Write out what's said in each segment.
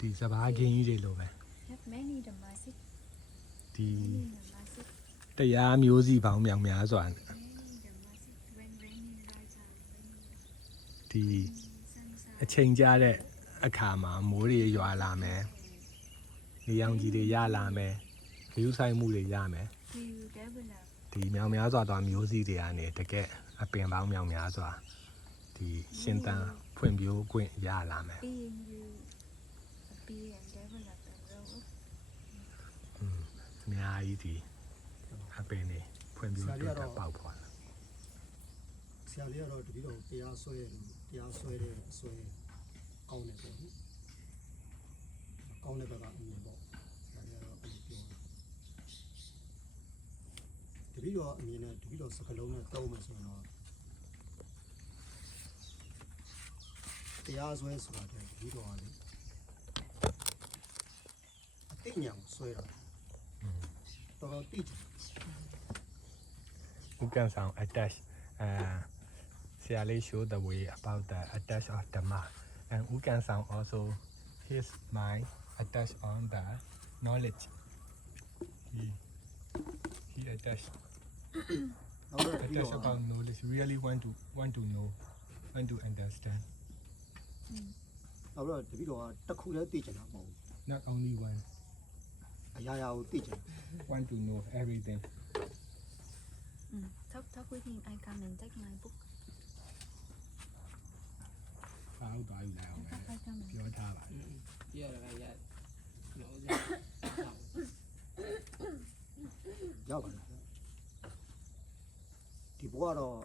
ဒီစဘာခင်းကြီးတွေလိုပဲ many domestic ဒီတရားမျိုးစီပေါင်းမြောင်များစွာဒီအချိန်ကြတဲ့အခါမှာမိုးတွေရွာလာမယ်နေရောင်ကြီးတွေရလာမယ်လူဆိုင်မှုတွေရမယ်ဒီမြောင်များစွာသောမျိုးစီတွေကနေတကယ်အပင်ပေါင်းမြောင်များစွာဒီရှင်သန်ဖွံ့ဖြိုးခွင့်ရလာမယ်အများကြီးဒီအပင်တွေဖွံ့ဖြိုးတိုးတက်ပေါက်ဖွာလာဆရာလေးကတော့တပည့်တော်တရားဆွဲတဲ့အဆွဲကောင်းတယ်ပေါ့နော်ကောင်းတဲ့ဘက်ကအမြင်ပေါ့ဆရာလေးကတော့ပြောတယ်တပည့်တော်အမြင်နဲ့တပည့်တော်စကလုံးနဲ့တောင်းမယ်ဆိုတော့တရားဆွဲဆိုတာတပည့်တော်ကလေအသိဉာဏ်ကိုဆွဲတာတော်တော်သိတယ် Who can sound attach Siali show the way about the attach of Dhamma and who can sound also his mind attached on the knowledge he attached attached about knowledge really want to know want to understand နောက်တော့တပည့်တော်ကတစ်ခုလည်းသိချင်တာမဟုတ်ဘူး not only one အရာရာကိုသိချင် want to know everything talk with him I come and take my book စာအုပ်သွားယူလိုက်အောင်ပြောထားပါ ရောက်ပါလားဒီဘဝတော့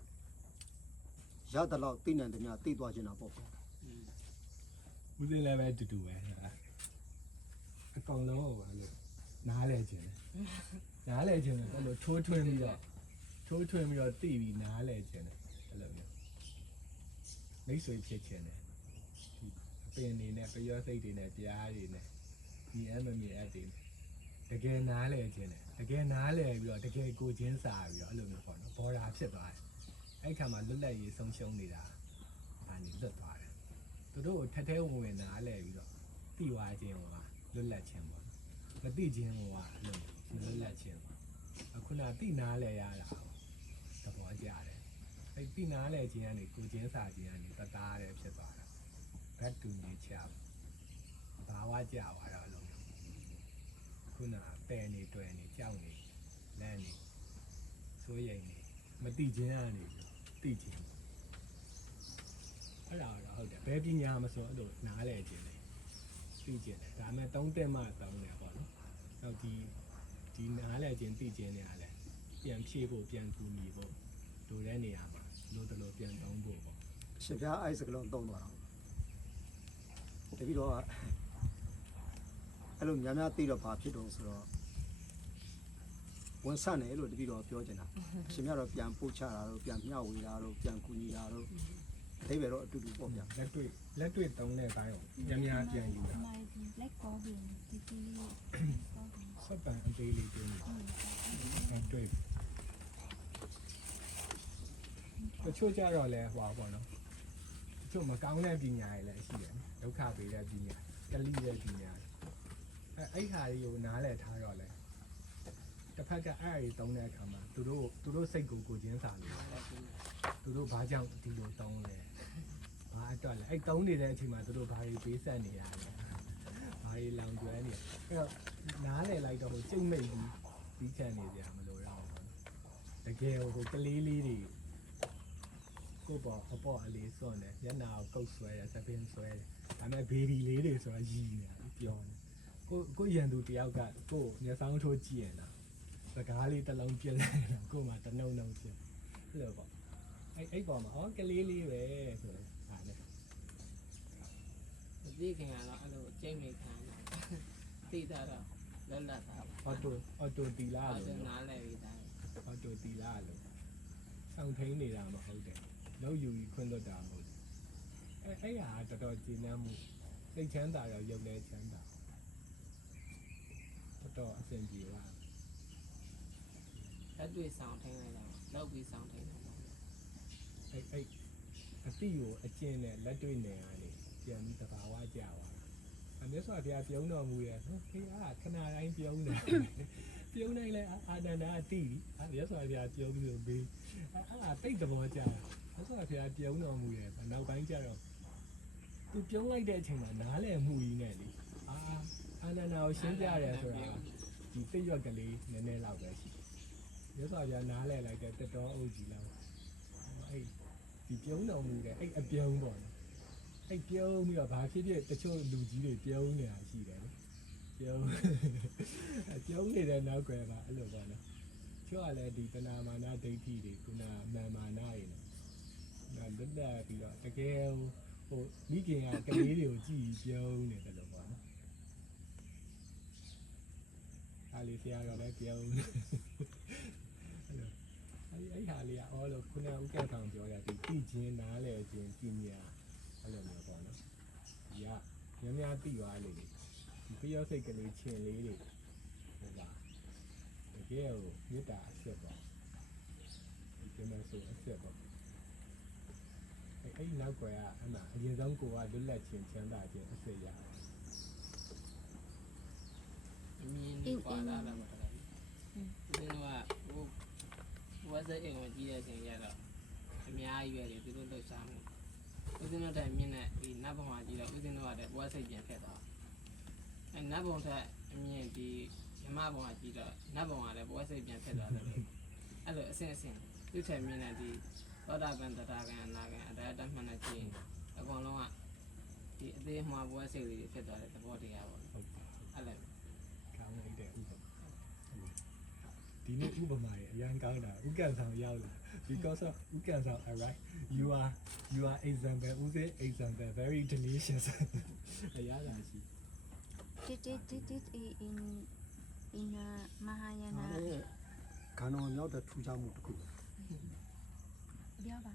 ရတဲ့လောက်သိနိုင်တယ်များသိသွားချင်တာပေါ့ ဦးစင်းလည်းပဲတူတူပဲအကောင်လုံးဟိုပါလို့နားလဲခြင်းနားလဲခြင်းတယ်အဲ့လိုထိုးထွင်းပြီးတော့သိပြီးနားလဲခြင်းတယ်အဲ့လိုမျိုးမိတ်ဆွေဖြစ်ခြင်းတယ်ဒီအပင်နေနဲ့ပယောစိတ်တွေနဲ့တရားတွေနဲ့ဒီအမမီအပ်တွေတကယ်နားလဲခြင်းတယ်တကယ်နားလဲပြီးတော့တကယ်ကိုချင်းစာပြီးတော့အဲ့လိုမျိုးပေါ့နော်ဘော်ဒါဖြစ်သွားတယ်အဲ့ခါမှာလွတ်လပ်ရေးဆုံးရှုံးနေတာဘာနေလွတ်သွားတယ်သူတို့ထက်ထဲဝင်နားလဲပြီးတော့တိဝါခြင်းဟောလွတ်လပ်ခြင်းပေါ့မတိခြင်းဟောအဲ့လိုလွတ်လပ်ခြင်းပေါ့အခုနတိနားလဲရတာသဘောကျတယ်အဲ့တိနားလဲခြင်းကနေကိုချင်းစာခြင်းကနေတသားတယ်ဖြစ်သွားတာဘတ်တူနေချဘာဝကြသွားတာလို့ခုနပဲ့နေတွေ့နေကြောက်နေလမ်းနေစိုးရိမ်နေမတိခြင်းကနေတိခြင်းအဲ့ဒါတော့ဟုတ်တယ်ဘယ်ပညာမဆိုအဲ့လိုနားလဲခြင်းလေသိခြင်းတယ်ဒါပေမဲ့3တက်မှ3တယ်ပေါ့နော်နောက်ဒီနားလဲခြင်းသိခြင်းတွေကလည်းပြန်ဖြည့်ဖို့ပြန်ကူညီဖို့လိုတဲ့နေရာမှာလိုတယ်လို့ပြန်သုံးဖို့ပေါ့ ရှင်ပြားအဲ့စကလုံးသုံးသွားတာတပည့်တော်ကအဲ့လိုများများသိတော့ဘာဖြစ်တော့ဆိုတော့ဝန်ဆန့်တယ်လို့တပည့်တော်ပြောချင်တာရှင်ပြားတော့ပြန်ပို့ချတာတော့ပြန်မျှဝေတာတော့ပြန်ကူညီတာတော့အသေးပဲတော့အတူတူပေါ့ဗျာ လက်တွေ့သုံးတဲ့ဘိုင်းကိုများပြန်ယူတာ my black goblin စပန်အသေးလေးတင်းလက်တွေ့တချို့ကြတော့လဲဟွာပေါ့နော်တချို့မကောင်းတဲ့ပညာတွေလည်းရှိတယ်ဒုက္ခပေးတဲ့ပညာကလိတဲ့ပညာအဲ့ဟာတွေကိုနားလည်ထားတော့လဲတစ်ဖက်ကအဲ့အရာသုံးတဲ့အခါမှာသူတို့စိတ်ကိုချင်းစာလို့သူတို့ဘာကြောင့်ဒီလိုသုံးလဲဘာအတွက်လဲအဲ့သုံးနေတဲ့အချိန်မှာသူတို့ဘာတွေပေးဆက်နေရလဲဘာတွေလောင်ကျွမ်းနေအဲ့တော့နားလည်လိုက်တော့ဟိုစိတ်မိတ်ပြီးချန်နေကြမလို့တော့တကယ်ဟိုကလေးလေးတွေကိုပေါ့အပေါ်အလေးစွန့်တယ်ညနာကိုကုတ်ဆွဲတယ်သပင်းဆွဲတယ်ဒါပေမဲ့ဘေဘီလေးတွေဆိုတော့ရည်နေတာပြောတယ်ကိုရန်သူတယောက်ကကိုမျက်စောင်းထိုးကြည့်ရတာစကားလေးတစ်လုံးပြလိုက်တာကိုမှတနှုံနှုံဖြစ်အဲ့လိုပေါ့အဲ့ပေါ်မှာကလေးလေးပဲဆိုတော့ဒါနဲ့ သိခင်ကတော့အဲ့လိုကျိတ်မိခံတာသိတာတော့လွတ်လပ်တာပါ အော်တိုတီလာ အဲ့ လို့ ဒါနားလဲပြီးသား အော်တိုတီလာလို့စောင့်ထိန်နေတာမဟုတ်တယ်လောက်ယူပြီးခွင့်လွတ်တာမဟုတ်အဲ့ဟာတော်တော်ကျဉ်းနှံ့မှုစိတ်ချမ်းသာရောရုပ်လဲချမ်းသာတော်အဆင်ပြေပါ လက်တွေ့ဆောင်ထိန်လိုက်တော့လောက်ပြီးဆောင်ထိန်လိုက်တော့ အဲ့အတိကိုအကျဉ်းနဲ့လက်တွေ့နေရတယ်ပြန်ပြီးတဘာဝကြပါ မြတ်စွာဘုရားပြုံးတော်မူတယ်နော်ဖေးခဏတိုင်းပြုံးတယ်ပြုံးနိုင်လဲအာနန္ဒာတိမြတ်စွာဘုရားပြုံးလို့ဘေးတိတ်သဘောကျမြတ်စွာဘုရားပြုံးတော်မူတယ်နောက်ပိုင်းကျတော့သူပြုံးလိုက်တဲ့အချိန်မှာနားလည်မှုကြီးနဲ့လေအာနန္ဒာကိုရှင်းပြရတယ်ဆိုတာဒီတိတ်ရွက်ကလေးနည်းနည်းလောက်ပဲရှိမြတ်စွာဘုရားနားလည်လိုက်တဲ့တတော်အုပ်ကြီးလောက်အဲ့ဒီပြုံးတော်မူတယ်အဲ့အပြုံးပေါ့အဲ့ပြုံးပြီးတော့ဘာဖြစ်ဖြစ်တချို့လူကြီးတွေပြုံးနေတာရှိတယ်လေပြုံးနေတဲ့နောက်ကွယ်မှာအဲ့လိုပေါ့နော်ချို့ကလည်းဒီတဏမာနဒိဋ္ဌိတွေခုနမာနတွေနော်လွတ်လပ်ပြီးတော့တကယ်ဟိုမိခင်ကကလေးတွေကိုကြည့်ပြုံးနေတယ်လို့ပေါ့နော်အားလေးဆရာတော်လည်းပြုံးအဲ့ဟာလေးကအော်လို့ခုနဥက္ကဋ္ဌဆောင်ပြောရသည်သိချင်းနားလည်ခြင်းပညာအဲ့လိုမျိုးပေါ့နော်ဒီကများသိသွားလေဒီပြည့်စိတ်ကလေးချင်းလေးတွေဟိုပါတကယ်ကိုမေတ္တာအဆက်ပေါ့ဒီမှာဆိုအဆက်ပေါ့အဲ့နောက်ကွယ်ကအမှအရင်ဆုံးကိုကလွတ်လပ်ခြင်းချမ်းသာခြင်းအဆက်ရအမြင်နဲ့ပါလာတာပါလားဒီလိုကဝါစအိမ်ဝင်ကြီးတဲ့အချိန်ကျတော့အများကြီးပဲလေသူတို့လှုပ်ရှားမှုဦးဇင်းတို့တိုင်မြင်တဲ့ဒီနတ်ဘုံမှာကြီးတော့ဦးဇင်းတို့ကလည်းဘဝစိတ်ပြန်ဖြစ်သွားအဲနတ်ဘုံထက်အမြင်ဒီဓမ္မဘုံကကြီးတော့နတ်ဘုံကလည်းဘဝစိတ်ပြန်ဖြစ်သွားတယ်အဲ့လိုအစဉ်သူ့ထက်မြင်တဲ့ဒီသောတာပန်တရားကံအနာကံအတ္တမှန်တဲ့ချင်းအကုန်လုံးကဒီအသေးမှာဘဝစိတ်လေးဖြစ်သွားတဲ့သဘောတရားပေါ့ဟုတ်အဲ့လိုကောင်းလိုက်တဲ့ဥပမာဒီနေ့ဥပမာရဲ့အရန်ကောင်းတာဥက္ကဋ္ဌဆောင်ရောက်လာ because of ဥက္ကဋ္ဌဆောင် alright you are example ဦးစေ example very delicious အရာလာရှိ Did in Mahayana ခန္ဓာမြောက်တဲ့ထူးခြားမှုတစ်ခု ပြောပါ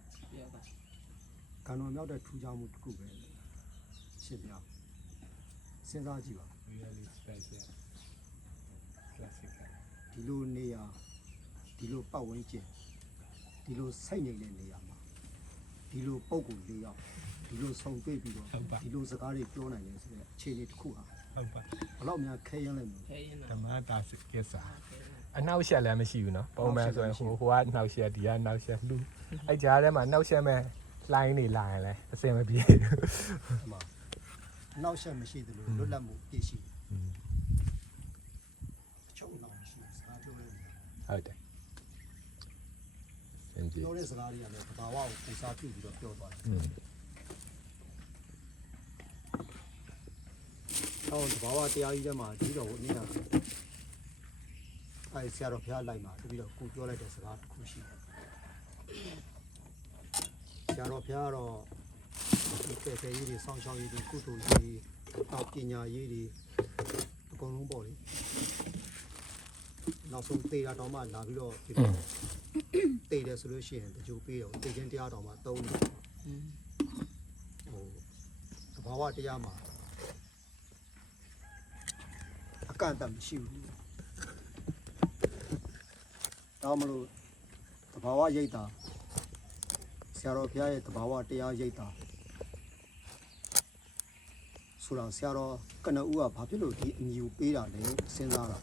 ခန္ဓာမြောက်တဲ့ထူးခြားမှုတစ်ခုပဲရှင်းပြစဉ်းစားကြည့်ပါ really special classical ဒီလိုနေရာဒီလိုပတ်ဝန်းကျင်ဒီလိုစိတ်နေတဲ့နေရာမှာဒီလိုပုံကို၄ယောက်ဒီလိုဆုံတွေ့ပြီးတော့ဒီလိုစကားတွေပြောနိုင်တယ်ဆိုတဲ့အခြေအနေတစ်ခုဟာ ဟုတ်ပါ ဘယ်တော့မှခဲရင်လည်းမ ခဲရင် ဓမ္မတာကိစ္စအနောက်ရှက်လည်းမရှိဘူးเนาะပုံမှန်ဆိုရင်ဟိုကနှောက်ရှက်ဒီကနှောက်ရှက်လူအဲ့ကြားထဲမှာနှောက်ရှက်မဲ့လိုင်းနေလာရင်လည်းအစင်မပြေဘူး နောက်ဆက်မရှိသလိုလွတ်လပ်မှုပြည့်ရှိအချုံနောက်မရှိစကားပြောလို့ ဟုတ်တယ်စင်ပြေ ပြောတဲ့စကားတွေကလည်းသဘာဝကိုပုံစားပြုပြီးတော့ပြောသွားတယ်ဟောသဘာဝတရားကြီးထဲမှာဒီတော့အနည်းငယ်အဲဆရာတော်ဘုရားလိုက်မှာတပြီးတော့ကိုပြောလိုက်တဲ့စကားတစ်ခုရှိတယ်ဆရာတော်ဘုရားကတော့ဒီကဲကဲရေးတွေစောင့်ရှောက်ရေးတွေကုသိုလ်ရေးတော့ပညာရေးတွေအကုန်လုံးပေါ့လေနောက်ဆုံးသေတာတောင်မှလာပြီးတော့ဒီသေတယ်ဆိုလို့ရှိရင်တကြိုပေးတော့သေခြင်းတရားတောင်မှသုံးတယ်ဟိုသဘာဝတရားမှာအကန့်အသတ်မရှိဘူးဒါမှမဟုတ်သဘာဝရိပ်တာဆရာတော်ဘုရားရဲ့သဘာဝတရားရိပ်တာဆိုတော့ဆရာတော်ကနဦးကဘာဖြစ်လို့ဒီအမည်ကိုပေးတာလဲစဉ်းစားတာ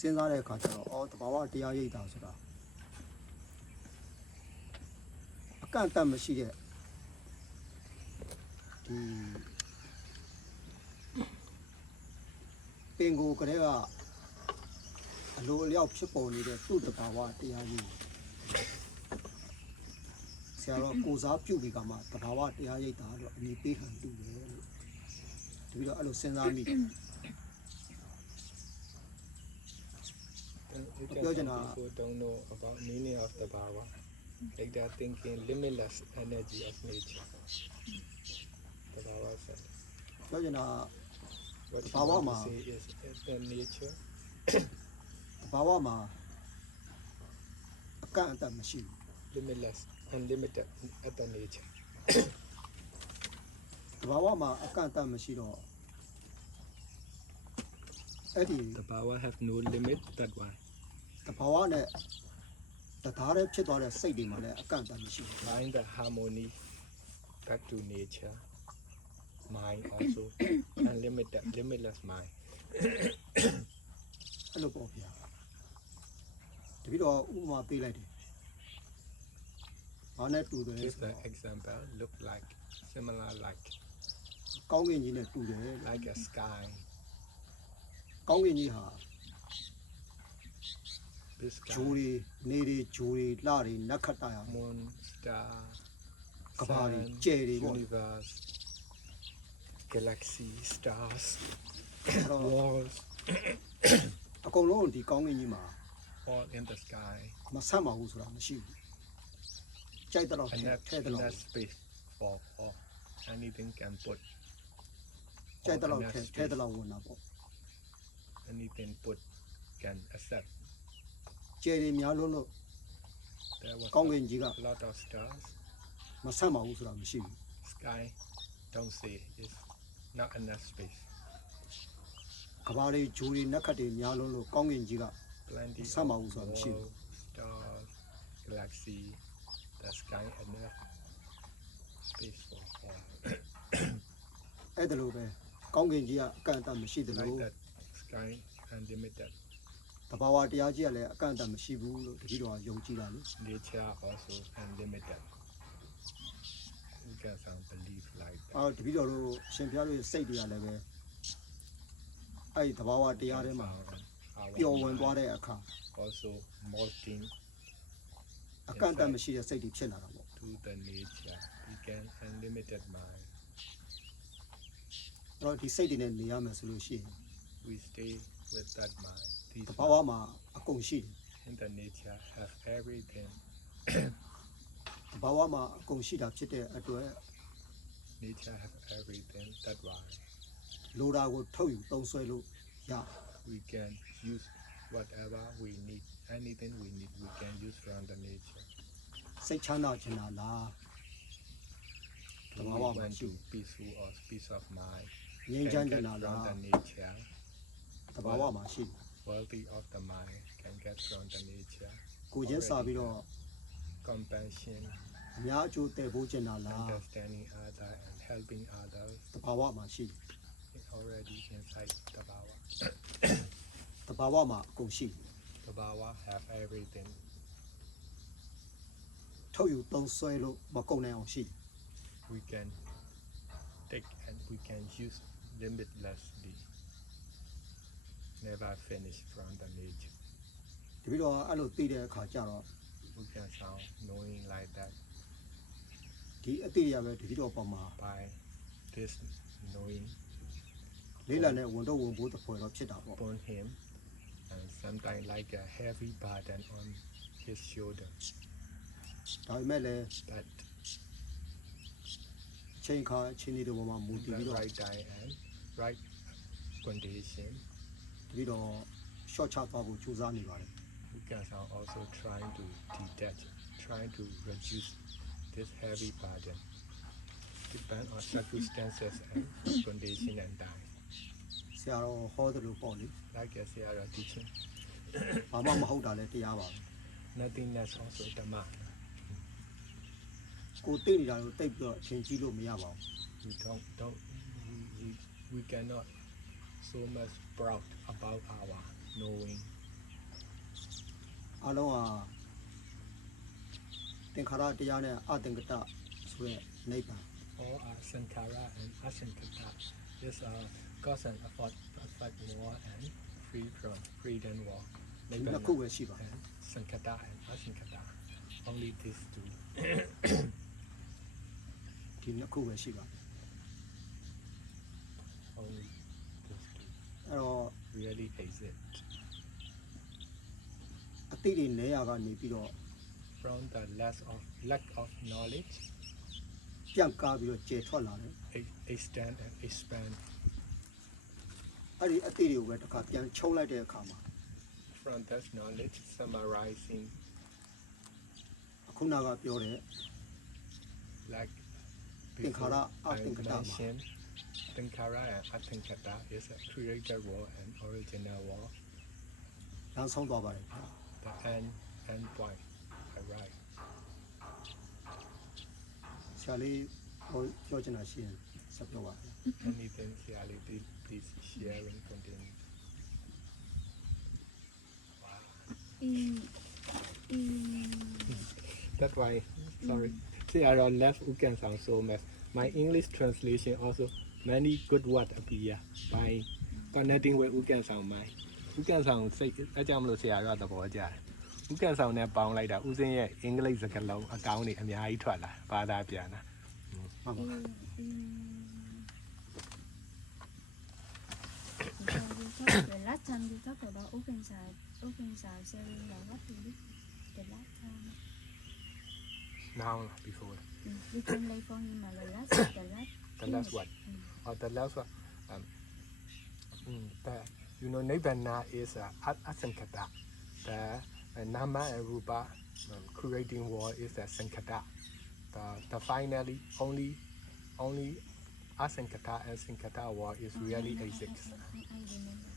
စဉ်းစားတဲ့အခါကျတော့အော်သဘာဝတရားရိပ်တာဆိုတာအကန့်အသတ်မရှိတဲ့ဒီပင်ကိုကလေးကအလိုအလျောက်ဖြစ်ပေါ်နေတဲ့သူ့သဘာဝတရားကြီးဆရာတော်ကိုစားပြုပြီးကမှသဘာဝတရားရိပ်တာတော့အမည်ပေးခံတူတယ်လို့တပြီးတော့အဲ့လိုစဉ်းစားမိတယ်ပြောချင်တာ don't know about meaning of the Bhava like that thinking limitless energy of nature the Bhava said ပြောချင်တာ what the Bhava ma say is the nature သဘာဝမှာအကန့်အသတ်မရှိဘူး limitless unlimited at the nature သဘာဝမှာအကန့်အသတ်မရှိတော့အဲ့ဒီ the Bhava have no limit that one သဘာဝနဲ့တသားတည်းဖြစ်သွားတဲ့စိတ်တွေမှာလည်းအကန့်အသတ်မရှိဘူး find the harmony back to nature mind also unlimited limitless mind အဲ့လိုပေါ့ဗျာတပည့်တော်ဥပမာပေးလိုက်တယ်ဘာနဲ့တူတယ် give ဆို the တော့ example look like similar like ကောင်းကင်ကြီးနဲ့တူတယ် like a sky ကောင်းကင်ကြီးဟာ this ဂျိုး sky တွေနေတွေဂျိုးတွေလှတွေနက္ခတ္တရာ moon star ကဘာတွေ sun ကျယ်တွေပေါ့ universe galaxy stars အဲ့တော့ walls အကုန်လုံးဒီကောင်းကင်ကြီးမှာ all in the sky မဆက်ပါဘူးဆိုတာမရှိဘူးကြိုက်တော့ and that ထဲတော့ enough space for all anything can put ကြိုက် all တော့ enough ထဲ space. တော့ဝင်တာပေါ့ anything put can accept ကျယ်တွေများလုံးလို့ there was ကောင်းကင်ကြီးက a lot of stars မဆက်ပါဘူးဆိုတာမရှိဘူး sky don't say it's not enough space ကဘာတွေဂျိုးတွေနက္ခတ်တွေများလုံးလို့ကောင်းကင်ကြီးက plenty of Sama usa machine. world, stars galaxy the sky enough space for all အဲ့ဒါလိုပဲကောင်းကင်ကြီးကအကန့်အသတ်မရှိသလို like that sky unlimited တဘာဝတရားကြီးကလည်းအကန့်အသတ်မရှိဘူးလို့တတိတော်ကယုံကြည်တာလေ nature also unlimited you can some believe like that အော်တတိတော်တို့ရှင်ဖျားတို့ရဲ့စိတ်တွေကလည်းပဲအဲ့ဒီတဘာဝတရားထဲမှာ Our ပျော်ဝင် mind သွားတဲ့အခါ also melting အကန့်အသတ်မရှိတဲ့စိတ်တွေဖြစ်လာတာပေါ့ to the nature we can unlimited mind အဲ့တော့ဒီစိတ်တွေနဲ့နေရမယ်ဆိုလို့ရှိရင် we stay with that mind တ this ဘာဝမှာအကုန်ရှိတယ် in the nature have everything တဘာဝမှာအကုန်ရှိတာဖြစ်တဲ့အတွက် nature have everything that why လိုတာကိုထုတ်ယူသုံးဆွဲလို့ရ we can use whatever we need anything we need we can use from the nature စိတ်ချမ်းသာခြင်းလား do we Tabawa want ma to peaceful or peace of mind ငြိမ်းချမ်း can ခြင်း get လား from the nature တဘာဝမှာရှိတယ် wealthy of the mind can get from the nature ကိုချင်းစာပြီးတော့ compassion အများအကျိုးတည်ဖို့ခြင်းလား understanding other and helping others တဘာဝမှာရှိတယ် is already inside the Bawa. တဘာဝမှာအကုန်ရှိတယ် The Bawa have everything. ထုတ်ယူသုံးဆွဲလို့မကုန်နိုင်အောင်ရှိတယ် We can take and we can use limitlessly. Never finish from the nature. တပည့်တော်အဲ့လိုသိတဲ့အခါကျတော့ We can sound knowing like that ဒီအတိအရပဲတပည့်တော်ပေါ်မှာ by this knowing လေးလံနဲ့ဝန်တော့ဝန်ဖို့တပွဲတော့ဖြစ်တာပေါ့ upon him and sometimes like a heavy burden on his shoulder. ဒါပေမဲ့လည်း But အချိန်ခါအချိန်လေးတွေပေါ်မှာမူတည် the ပြီးတော့ right time and right condition တပည့်တော် short ချသွားဖို့ကြိုးစားနေပါတယ် you guys are also trying to detach, trying to reduce this heavy burden. Depend on circumstances and condition and time. ဆရာတော်ဟောတယ်လို့ပေါ့လေ Like I say, our teaching, ဘာမှမဟုတ်တာလည်းတရားပါပဲ nothingness also Dhamma. ကိုသိနေတာကိုတိတ်ပြီးတော့အချိန်ကြီးလို့မရပါဘူး We we cannot so much proud about our knowing. အားလုံးဟာသင်္ခါရတရားနဲ့အသင်္ကတဆိုတဲ့နိဗ္ဗာန် All our sankhara and asankara is a cause and effect war and free from freedom war. ဒီနှစ်ခုပဲရှိပါ And sankata and asankata. Only these two. ဒီနှစ်ခုပဲရှိပါ Only these two အဲ့တော့ really exist. အတိတွေနေရာကနေပြီးတော့ From the lack of knowledge, ပြန်ကားပြီးတော့ကျေထွက်လာတယ် extend and expand. အဲ့ဒီအတိတွေကိုပဲတစ်ခါပြန်ချုပ်လိုက်တဲ့အခါမှာ From that knowledge, summarizing အခုနကပြောတဲ့ like Tinkhara, before I Athinkata. mentioned, Tinkhara and Athinkata is a created war and original war. လမ်းဆုံးသွားပါတယ် The end point. Right. ဆရာလေးဟောပြောချင်တာရှိရင်စ ဆက်ပြောပါလား anything Siali please sharing continue that's why sorry Siara left Ukan sound so much my English translation also many good word appear by connecting with Ukan sound my Ukan sound စိတ်အကြောင်းမလို့ဆရာကသဘောကျတယ် Ukan sound နဲ့ပေါင်းလိုက်တာဦးစင်းရဲ့အင်္ဂလိပ်စကားလုံးအကောင်းတွေအများကြီးထွက်လာဘာသာပြန်တာ ဟုတ်ပါ The last time we talked about open side sharing what we did the last time. now before We can lay for him the last one or the last one but you know Nibbana is asankata the nama and rupa creating war is a sankata the finally only asankata and sankata war is really a six I remember.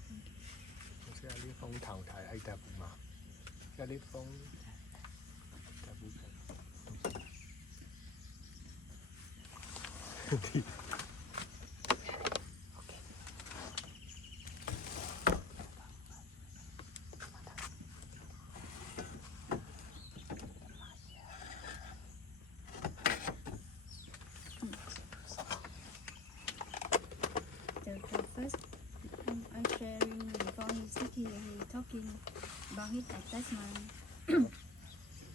ဆရာလေးဖုန်းထောင်ထားအဲ့တပ်ဘူးမှာဆရာလေးဖုန်းတပ်ဘူး The first I sharing before he sit here, he talking about his attachment.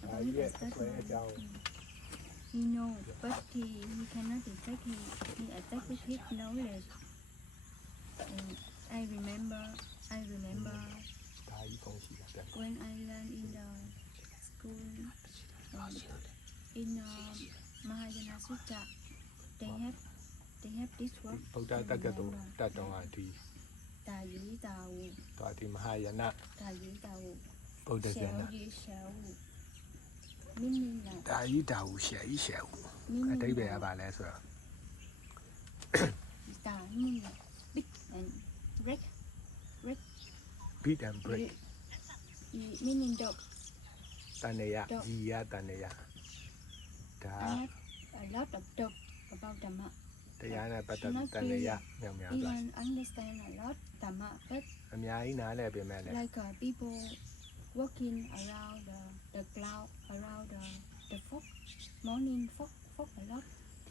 About his attachment. He know, but he cannot detect. He attack with his knowledge. And I remember ဒါကြီးဖုန်းရှိတာ when I learned in the school in Mahayana Sutta, they have this word. ဗုဒ္ဓတက္ကသိုလ်တက်တော်အတီ Ta yi ta wu, တော်ဒီမဟာယာန ta yi ta wu, ဗုဒ္ဓဇာနာ xiao yi xiao wu. Meaning that ဒါကြီးတာဝရှယ်ကြီးရှယ်ဘူးအတိတ်ပဲကပါလဲဆိုတော့ ta meaning that big and break. beat and break Meaning dog. တဏှာရည်ရတဏှာဒါ I have a lot of dog about Dhamma. တရားနဲ့ပတ်သက်ပြီးတဏှာမြောင်များစွာ Even understand a lot Dhamma, but အများကြီးနားလည်ပြင်မဲ့လေ like people walking around the cloud, around the fog, morning fog a lot.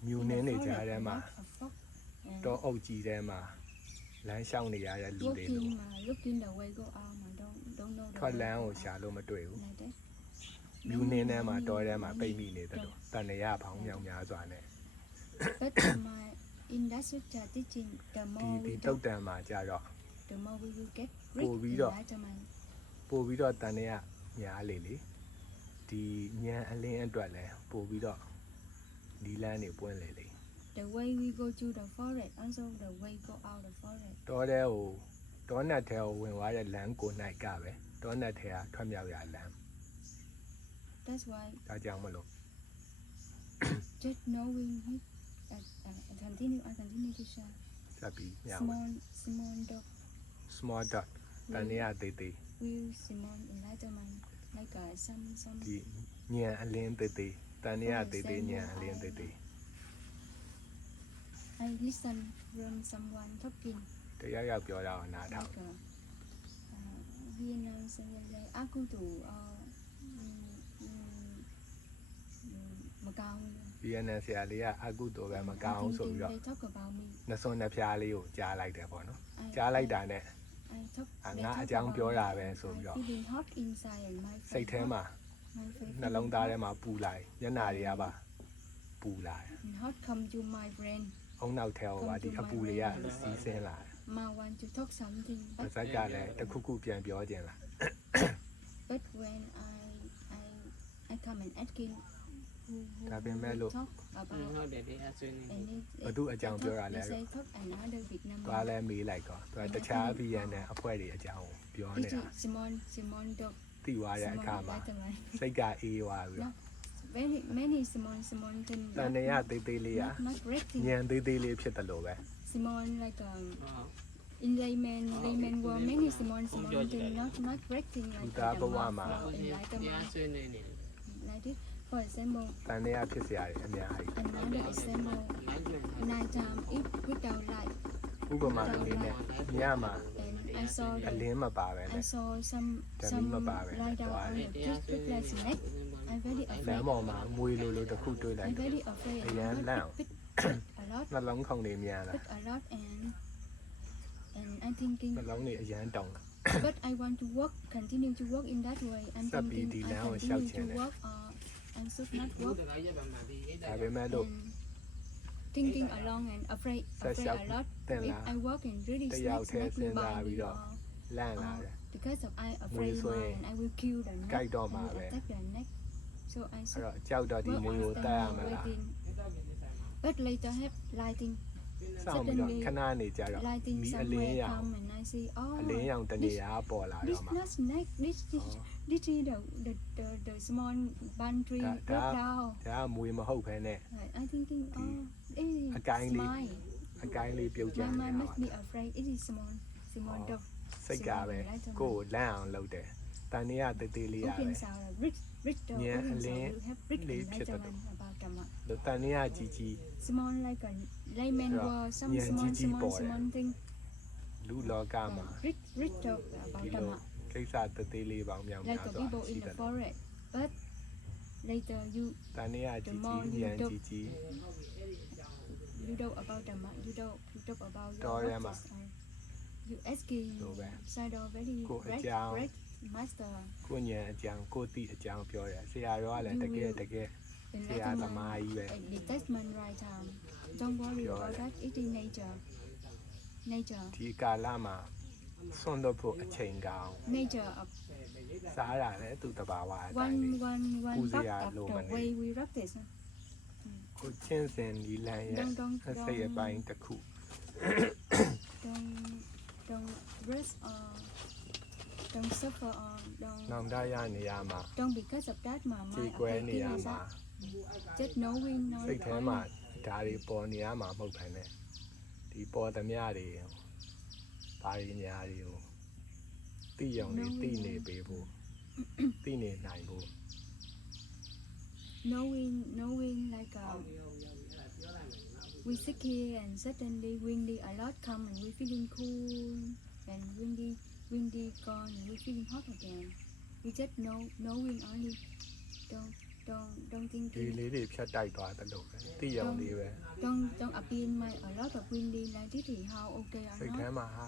မြူနင်းနေကြတဲ့မှာ A fog. And တော့အုပ်ကြီးထဲမှာလမ်းလျှောက်နေရတဲ့လူတွေလို့ looking the way go out, don't know the ထွက်လ way န်း go ကို out. ရှာလို့မတွေ့ဘူး Like that. မြူနင်းထဲမှာတောထဲမှာပိတ်မိနေတယ်လို့တဏှာဖောင်းမြောင်များစွာနဲ့ But in that sutta teaching, the ဒီ more ဒီ we တုတ် do, တန်မှာကြတော့ the more we will get Poor great video. enlightenment. ပို့ပြီးတော့တန်တဲ့ညားလေလေဒီညံအလင်းအတွက်လဲပို့ပြီးတော့ဒီလန်းနေပွင့်လေလေ The way we go to the forest, also the way go out the forest. တောထဲကိုတောနက်ထဲကိုဝင်သွားတဲ့လမ်းကိုနိုင်ကပဲတောနက်ထဲကထွက်မြောက်ရလမ်း That's why ဒါကြောင့်မလို့ just knowing it, I continue to share. ဆက်ပြီးမြောက်မယ် Small dog small dot တန်တဲ့သေးသေး will small enlightenment, like some. ဒီညံအလင်းသေးသေးတန်တဲ့သေးသေးညံအလင်းသေးသေး I listen from someone talking တရားရောက်ပြောတာကိုနားထောင် like Vietnam say like akutu Macau. BNN ဆရာလေးကအကုသိုလ်ပဲမကောင်းဆိုပြီးတော့ They talk about me. နှစွန်းနှဖျားလေးကိုကြားလိုက်တယ်ပေါ့နော်ကြားလိုက်တာနဲ့ I talk. ငါအကြောင်းပြောတာပဲဆိုပြီးတော့ Feeling hot inside and my စိတ်ထဲမှာ my face နှလုံးသားထဲမှာပူလာတယ်မျက်နှာတွေကပါပူလာတယ် and hot come to my brain. အုံနောက်ထဲကိုပါဒီအပူတွေကစီးဆင်းလာတယ် Ma want to talk something, ပါဇက်ကလည်းတစ်ခုခုပြန်ပြောခြင်းလား but when I come and asking who talk ဟု about တ်တယ်တရားဆွေးနေ and ဘသူအကြောင်းပြောတာလဲ they say talk another Vietnam. သွားလဲမေးလိုက်တော့သူကတခြား BNN အဖွဲ့တွေအကြောင်းကိုပြောနေ It တာ is Simon dog. သိသွားတဲ့အခါမှာစိတ်ကအေးသွားပြီးတော့ Very many Simon တန်ရသေးသေးလေးက not resting. ညံသေးသေးလေးဖြစ်တယ်လို့ပဲ Simon like ဟုတ် in layman word many Simon not resting like ဒါဘဝမှာ တရားဆွေးနေနေ like this. For example, တန်တရားဖြစ်စရာတွေအများကြီး another example, nighttime eat without light. ဥပမာအနေနဲ့ညမှာ And I saw အလင်းမပါပဲ I နဲ့ saw some lie down on the traffic snake. I'm very လမ်း afraid. ပေါ်မှာမွေလိုတစ်ခုတွေ့လိုက် I'm very afraid. Ayan I lang. put a lot, နှလုံးခုန်နေမြန်လာ put a lot, and I'm thinking. နှလုံးတွေအရန်တောင်းလာ But I want to work, continue to work in that way. I'm Sabi thinking di I lang ako continue shout to yan eh. work or I should not ဘု work. ဒ္ဓဂါရပါမှာဒီ ဒါပေမဲ့လို့ And thinking along and afraid a lot. Then If lah, I work in really tayaw snake test will and bite me video. or လန့်လာတယ် because of I afraid Mui sui. and I will kill the neck ကြိုက်တော့ and မှာ will ပဲ attack the neck. So I အဲ့ should တော့ကြောက်တော့ဒီ work မွေ on ကိုတတ်ရမ standing လား waiting. But later have lighting. စောင့်ပြီးတော့ခဏနေကြတော့ Lighting မီးအလင်း somewhere ရောင် come and I see အလင်း oh ရောင်တနေရာပေါ်လာ this တော့မှာ not snake this is the small bun tree Da- break da- down. ဒါကမွေမဟုတ်ဘဲနဲ့ I thinking oh it is Again, smile. အကိုင်းလေးပြုတ်ကြ My နေ mind တာ must be afraid it is small Oh. dog. စိတ်ကပဲကိုယ်လန့်အောင်လုပ်တယ်တန်နေရတေးသေးလေးရပဲ Open sound rich dog. Yeah, Open alin, sound you have rich li andဖြစ်တယ် enlightenment about the mind. လို့တန်နေရကြီးကြီး Small like a layman Rồi, word some nhìn small chi bỏ đấy. small thing. လူလောကမှာ Rich dog about ဒီ the လို mind. ကိစ္စတေးသေးလေးပေါင်းမြောင် Like များ the စွာ people ရှိ in တယ် the forest. But later you တန်နေရကြီးကြီးဉာဏ်ကြီးကြီး know about the mind. You talk about your Rồi em ạ. practice. You asking Đồ về. Saido very Cô ở great, chào. great master. ကိုဉာဏ်အကြောင်းကိုတိအကြောင်းပြောတယ်ဆရာတော်ကလည်းတကယ်တကယ် ဆရာသမားကြီးပဲ and detachment right time. Don't worry Rồi about đấy. that. It is nature. Nature. ဒီကာလမှာဆွန့်လွတ်ဖို့အချိန်ကောင်း Nature of စားရတယ်သူတဘာဝအတိုင်း one Phu part Zia of Lô the Mani. way we practice. ကိုချင်းစင်ဒီလန်ရဲ့စိတ်အပိုင်းတစ်ခု Don't rest or don't suffer or နောင်တရနေရမှာ don't because of that my ခြေ mind ကွဲနေရ affecting is မှာ just knowing စိတ်ထဲမှာ only ဒါတွေပေါ်နေရမှာမဟုတ်ဘဲနဲ့ဒီပေါ်သမျှတွေဘာတွေညာတွေကိုသိအောင်လေးသိနေပေးဖို့သိနေနိုင်ဖို့ knowing like we sit here and suddenly windy a lot come and we feeling cool and windy gone and we feeling hot again. We just knowing only. Don't think ဒီလေးတွေဖြတ်တိုက်သွားတယ်လို့ပဲသိအောင်လေးပဲ don't appeal my a lot of windy like this is how okay or စိတ်ထဲ not. မှာဟာ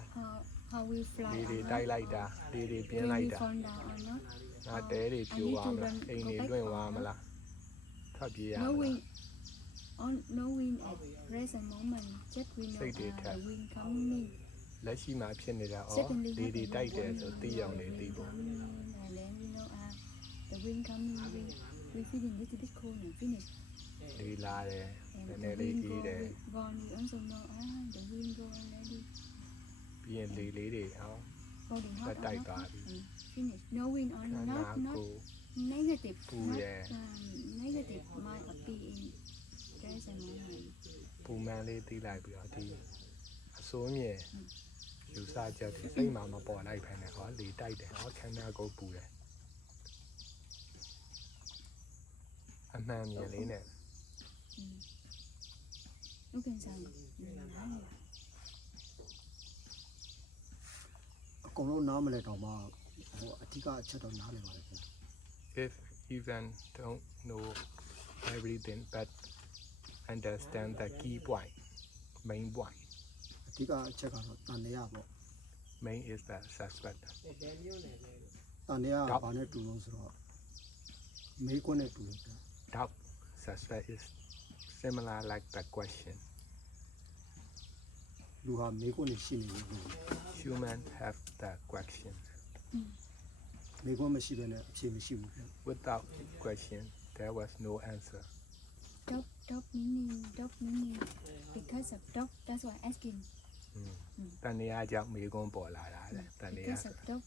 How we fly လေးတွေ or တိုက် not. လိုက်တာလေးတွေပြင်း When လိုက် we တာ fall down or not. ငါတဲတွေပြိုသွားမလားအိမ်တွေလွင့်သွားမလားထွက်ပြေးရမလား Knowing at present moment, just we know Say it, the wind coming. လက်ရှိမှာဖြစ်နေတာဩ Suddenly လေးတွေ have တိုက်တယ် wind ဆိုသိအောင်လေးသိဖို့ coming, and then we know the wind coming. We feeling little bit cold and finish. လေးလာတယ် And နည်း the နည်းလေး wind အေးတယ် gone. We also know the wind go already. ပြီးရင်လေးလေးတွေဟော Falling hot or That not died, hot, and finish. Knowing ခ only နာ not ကို negative. Phu Not yeah. negative might appear in present moment. ပူမှန်လေးသိလိုက်ပြီးတော့ဒီအစိုးမြဲယူဆချက်တွေစိတ်မှာမပေါ်လိုက်ဖ ೇನೆ ဟောလေတိုက်တယ်ဟောခနာကိုပူတယ်အမှန်မြင်လေးနဲ့ Lúc bên sàn အကုန်လုံးနားမလဲတော့မှဟိုအဓိကအချက်တော့နားလည်ပါလေဗျာ if even don't know everything but understand the key point main point အဓိကအချက်ကတော့တန်တရားပေါ့ main is the suspect တန်တရားကဘာနဲ့တူလို့ဆိုတော့မေးခွန်းနဲ့တူတယ်ဗျာ doubt suspect is similar like the question လူဟာမေးခွန်းနဲ့ရှိနေလို့ human have the question မေးခွန်းမရှိဘဲနဲ့အဖြေမရှိဘူးဗျာ without question there was no answer dog meaning because of dog that's why asking တန်တရားကြောင့်မေးခွန်းပေါ်လာတာလေတန်တရား because of dog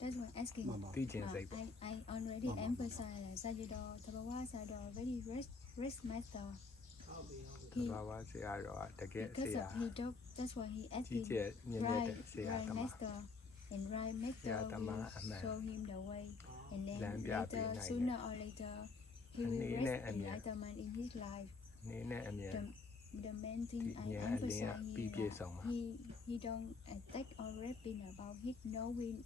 that's why asking မှန်ပါ သိကျင်စိတ်ပေါ့ I already emphasize Sajido Tabawa Sado very rest master ဘာဝဆရာတော်ကတကယ်ဆ because ရာ of he dog that's why he ကြီး asking ကျယ်မြင့်မြတ်တဲ့ဆရာ right သမား master and right master Yeah, Tama, will Amen. show him the way and then Lamb, yeah, later be nice, sooner or later he will Nè, rest anh nhỉ? enlightenment in his life. နေနဲ့အမြဲ The main thing I Nhẹ emphasize liền, bị here bia là sống mà. he don't attack or rapping about his knowing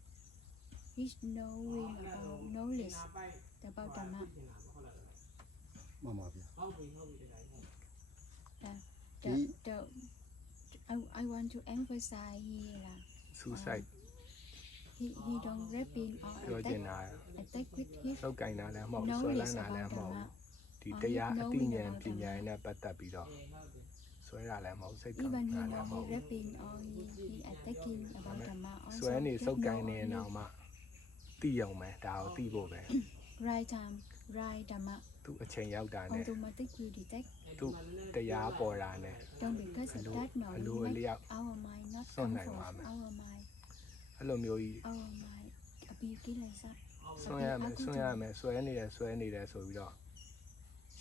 about knowledge about Dhamma. မှန်ပါဗျာ I want to emphasize here là စူဆိုင် he don't rapping or ပြောချင်တာ attack with his လောက်ကင်တာလည်းမဟုတ်ဆွဲလန်း knowledge တာလည်း about မဟုတ် Dhamma. ဒီတရားအသိဉာဏ်ပညာနဲ့ပတ်သက်ပြီးတော့ဆွဲတာလည်းမဟုတ်စိတ်ကောင်း Even he တာလ know ည်းမ he ဟုတ် rapping or he attacking about Dhamma ဆွဲ also နေ he စုပ်ကိုင်း know နေ only အောင်မှသိအောင်ပဲဒါကိုသိဖို့ပဲ right time, right Dhamma, သူအချိန်ရောက်တာနဲ့ automatic will detect. သူတရားပေါ်တာနဲ့ Don't because of that no, we Hello, make Elia. our mind not Son này comfort, mà mẹ. our mind, အဲ့လိုမျိုးကြီး our mind, a big kilesa. ဆွဲရမယ်ဆွဲရမယ်ဆွဲနေတယ်ဆွဲနေတယ်ဆိုပြီးတော့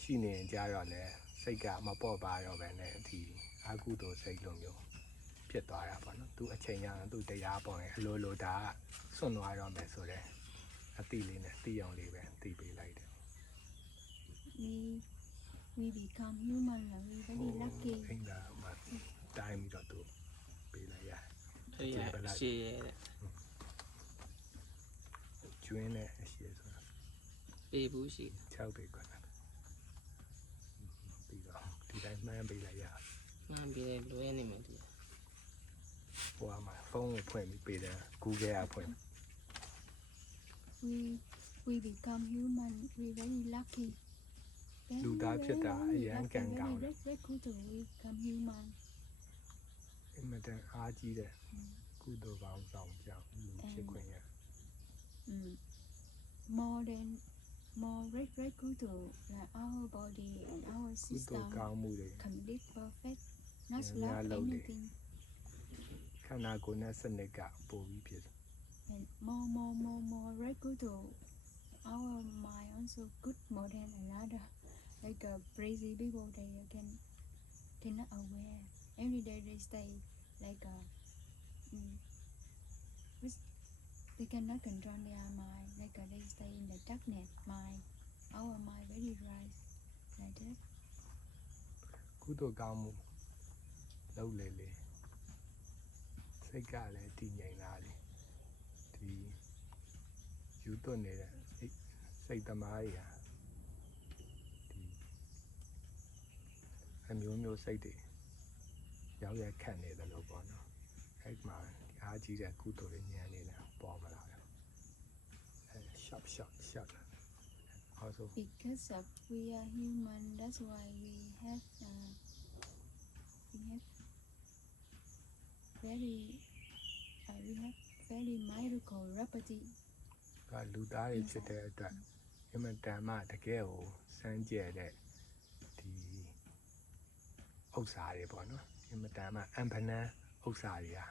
ရှိနေကြတော့လေစိတ်ကမပေါ့ပါတော့ပဲနဲ့ဒီအာကုသိုလ်စိတ်လိုမျိုးဖြစ်သွားတာပေါ့နော်သူအချိန်ရအောင်သူတရားပေါ်ရင်အလိုလိုဒါကစွန့်သွားတော့မယ်ဆိုတော့အတိလေးနဲ့သိအောင်လေးပဲသိပေးလိုက်တယ် We become human là we very lucky. အင်းဒါမှတိုင်းပြီးတော့သူပေးလိုက်ရ 对呀，是的， ကျွင်းနဲ့အရှိဆိုတာ 背不是， 6ပေခွက်ပြီးတော့ဒီတိုင်းမှန်းပေးလိုက်ရ 那别的路也那么多， ဟိုမှာဖုန်းကိုဖွင့်ပြီးပေးတယ် Google ကဖွင့် We become human. We very lucky. လူသားဖြစ်တာအရန်ကံကောင်းတယ် Very good to become human. အင်မတန်အားကြီးတဲ့ကုသိုလ်ကောင်းဆောင်ကြောင့်လူဖြစ်ခွင့်ရ More very good to our body and our ကုသိုလ် system ကောင်းမှုတွေ complete perfect. Not Yeah, lack lovely. anything. ခန္ဓာကိုယ်နဲ့စနစ်ကပိုပြီးဖြစ် And more very good to our mind also good more than another. Like crazy people they cannot aware. Every day they stay like they cannot control their mind. Like they stay in the darkness mind. Our mind very right like that. ကုသိုလ်ကောင်းမှုလုပ်လေလေစိတ်ကလည်းတည်ငြိမ်လာလေဒီယူသွတ်နေတဲ့စိတ်သမားတွေဟာဒီအမျိုးမျိုးစိတ်တွေရောက်ရခတ်နေတယ်လို့ပေါ့နော်အဲ့မှာဒီအားကြီးတဲ့ကုသိုလ်တွေဉာဏ်နေလည်းပေါ်မလာဘူးအဲ shop also Because of we are human, that's why we have very miracle rapidity. ကလူသားတွေဖြစ်တဲ့အတွက်အင်မတန်မှတကယ်ကိုစမ်းကြဲတဲ့ဒီဥစ္စာတွေပေါ့နော်အင်မတန်မှအံဖနန်းဥစ္စာတွေဟာ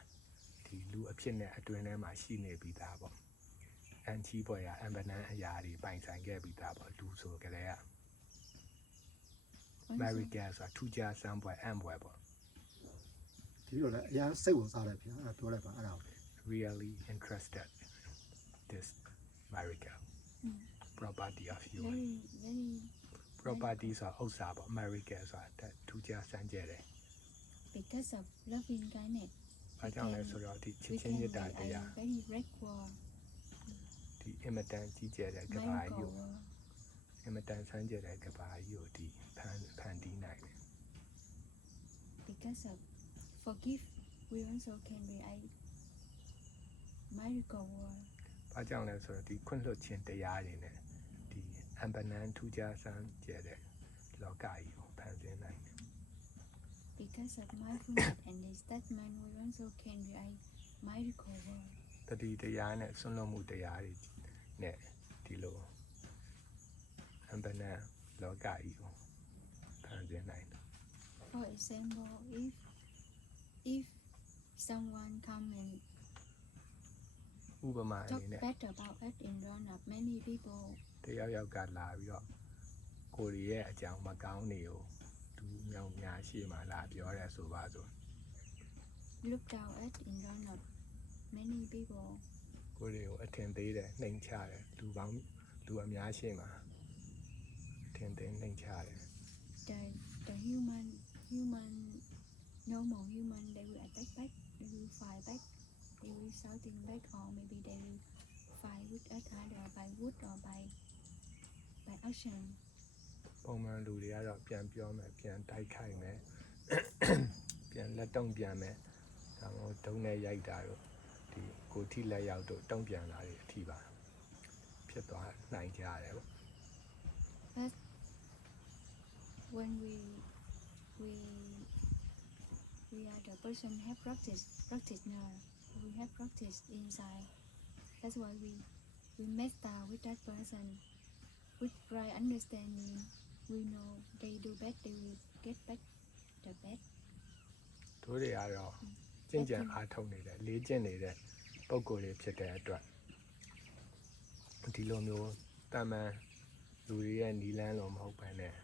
ဒီလူအဖြစ်နဲ့အတွင်းထဲမှာရှိနေပြီးသားပေါ့အန်ချီပေါ်ရအံဖနန်းအရာတွေပိုင်ဆိုင်ခဲ့ပြီးသားပေါ့လူဆိုကြတဲ့က America ဆိုတာထူးခြားစမ်းပွဲအံပွဲပေါ့ ဒီလိုလည်းအရင်စိတ်ဝင်စားတယ်ဗျာအဲ့ဒါပြောလိုက်ပါအဲ့ဒါကို really interested this America property of human Very property ဆိုတာဥစ္စာပေါ့ America ဆိုတာထူးခြားစမ်းကြဲတယ် because of loving kindness. ဘာကြောင့်လဲဆိုတော့ဒီချစ် We ချင်း can မြ be တ်တာတရား a very reward ဒီအင်မတန်ကြီးကျယ်တဲ့ကဘာကြီး miracle ကိုအင်မတန်ဆန်းကျယ်တဲ့ကဘာကြီးကိုဒီဖန်တီးနိုင်တယ် because of forgive. We also can be a miracle world. ဘာကြောင့်လဲဆိုတော့ဒီခွင့်လွှတ်ခြင်းတရားတွေနဲ့ဒီအံပနန်းထူးခြားဆန်းကျယ်တဲ့လောကကြီးကိုဖန်ဆင်းနိုင်တယ် Because of mindfulness and detachment, we also can be a miracle world. တတိတရားနဲ့ဆွံ့လွတ်မှုတရားတွေနဲ့ဒီလိုအံပနန်းလောကကြီးကိုဖန်ဆင်းနိုင်တယ် For example, if someone come and ဥပမာအနေ talk နဲ့ bad about us in front of many people, တယောက်ယောက်ကလာပြီးတော့ကိုရီရဲ့အကြောင်းမကောင်းတွေကိုသူမြောင်များရှိမှလာပြောရဲဆိုပါစို့ look down at in front of many people, ကိုရီကိုအထင်သေးတယ်နှိမ်ချတယ်လူအများရှိမှအထ တင်တင်နှိမ်ချတယ် the human normal human they will attack back, they will fight back, they will shouting back, or maybe they will fight with us either by wood or by action. ပုံမှန်လူတွေကတော့ပြန်ပြောမယ်ပြန်တိုက်ခိုက်မယ် ပြန်လက်တုံ့ပြန်မယ်ဒါမှမဟုတ်ဒုံနဲ့ရိုက်တာတို့ဒီကိုထိလက်ရောက်တို့တုံ့ပြန်လာတဲ့အထိပါဖြစ်သွားနိုင်ကြရတယ်ပေါ့ But when we are the person have practice now, we have practice inside. That's why we metta with that person with right understanding. We know they do bad, they will get back the bad. တို့တွေကတော့ကျင့်ကြံအားထုတ်နေတဲ့လေးကျင့်နေတဲ့ပုံကိုယ်တွေဖြစ်တဲ့အတွက်ဒီလိုမျိုးတာမန်လူတွေရဲ့နီလန်းလုံးမဟုတ်ဘဲနဲ့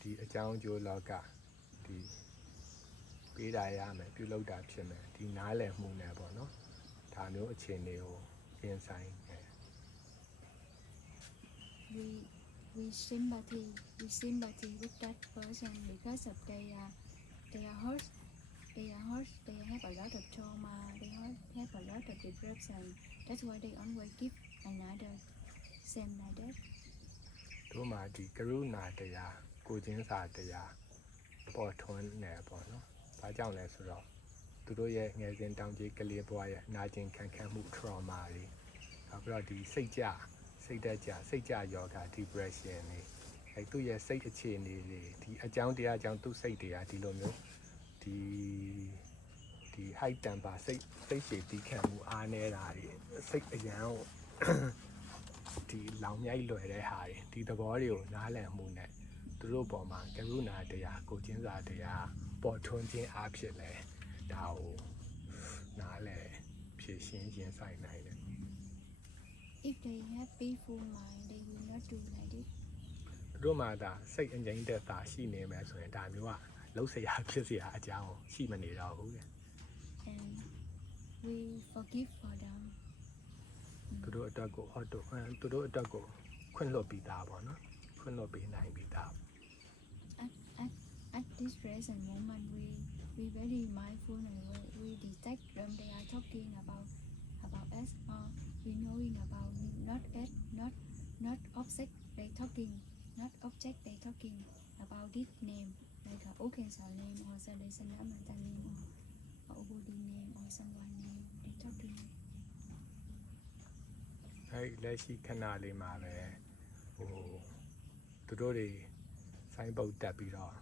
ဒီအကြောင်းအကျိုးလောကဒီပေးတာရမယ်ပြုလုပ်တာဖြစ်မယ်ဒီနားလည်မှုနဲ့ပေါ့နော်ဒါမျိုးအခြေအနေကိုပြင်ဆိုင်တယ် We sympathy with that person because of they are hurt, they have a lot of trauma, they have a lot of depression. That's why they always give another same like that. တို့မှာဒီကရုဏာတရားကိုချင်းစာတရားပေါ်ထွန်းနေပေါ့နော်။ဘာကြောင့်လဲဆိုတော့သူတို့ရဲ့ငယ်စဉ်တောင်ကြီးကလေးဘဝရဲ့နာကျင်ခံခတ်မှု trauma တွေနောက်ပြီးတော့ဒီစိတ်ကြယောဂ depression တွေအဲသူ့ရဲ့စိတ်အခြေအနေတွေဒီအကြောင်းတရားကြောင့်သူ့စိတ်တွေကဒီလိုမျိုးဒီ high temper စိတ်ရှည်တီးခံမှုအားနေတာတွေစိတ်အရန်ကို ဒီလောင်မြိုက်လွယ်တဲ့ဟာတွေဒီသဘောတွေကိုနားလည်မှုနဲ့သူတို့ပေါ်မှာကရုဏာတရားကိုချင်းစာတရားပေါ်ထွန်းခြင်းအားဖြင့်လဲဒါကိုနားလည်ဖြည့်ရှင်းရင်ဆိုင်နိုင်တယ် If they have peaceful mind, they will not do like this. သူတို့မှာဒါစိတ်အငြိမ့်သက်သာရှိနေမယ်ဆိုရင်ဒါမျိုးကလှုပ်ရှားဖြစ်စရာအကြောင်းရှိမနေတော့ဘူးလေ And we forgive for them. သူတို့အတွက်ကိုသူတို့အတွက်ကိုခွင့်လွှတ်ပြီးသားပေါ့နော်ခွင့်လွှတ်ပေးနိုင်ပြီးသား At this present moment, we very mindful and we detect them. They are talking about us, or we knowing about not object. They talking not object. They talking about this name, like a Okensal name or Salasanamata name or Obudi name or someone name. They talking. အဲ့လက်ရှိခဏလေးမှာပဲဟိုသူတို့တွေစိုင်းပုတ်တက်ပြီးတော့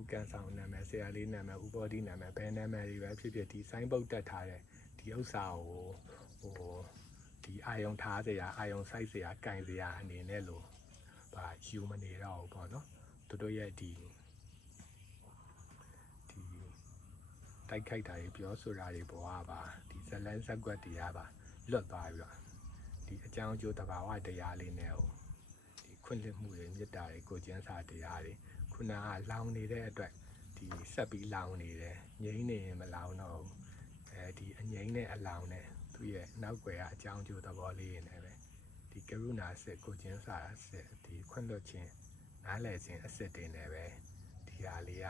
ဥကန်ဆောင်နာမည်ဆရာလေးနာမည်ဥပောဒီနာမည်ဘယ်နာမည်တွေပဲဖြစ်ဖြစ်ဒီစိုင်းပုတ်တက်ထားတဲ့ဒီဥစ္စာကိုဟိုဒီအာယုံထားစရာအာယုံစိုက်စရာကင်စရာအနေနဲ့လို့ဗာယူမနေတော့ဘူးပေါ့နော်သူတို့ရဲ့ဒီတိုက်ခိုက်တာတွေပြောဆိုတာတွေပေါ်ကပါဒီဇလန်းဇက်ကွက်တရားပါလွတ်သွားပြီးတော့ဒီအကြောင်းအကျိုးတဘာဝတရားလေးနဲ့ဟိုဒီခွင့်လွှတ်မှုတွေမေတ္တာတွေကိုကျန်းစာတရားတွေခုနကလောင်နေတဲ့အတွက်ဒီဆက်ပြီးလောင်နေတယ်ငြိမ်းနေရင်မလောင်တော့ဘူးအဲဒီအငြိမ်းနဲ့အလောင်နဲ့သူ့ရဲ့နောက်ွယ်ကအကြောင်းအကျိုးသဘောလေးတွေနဲ့ပဲဒီကရုဏာစစ်ကိုကျန်းစာစစ်ဒီခွင့်လွှတ်ခြင်းနားလည်ခြင်းအစစ်တွေနဲ့ပဲဒီဟာလေးက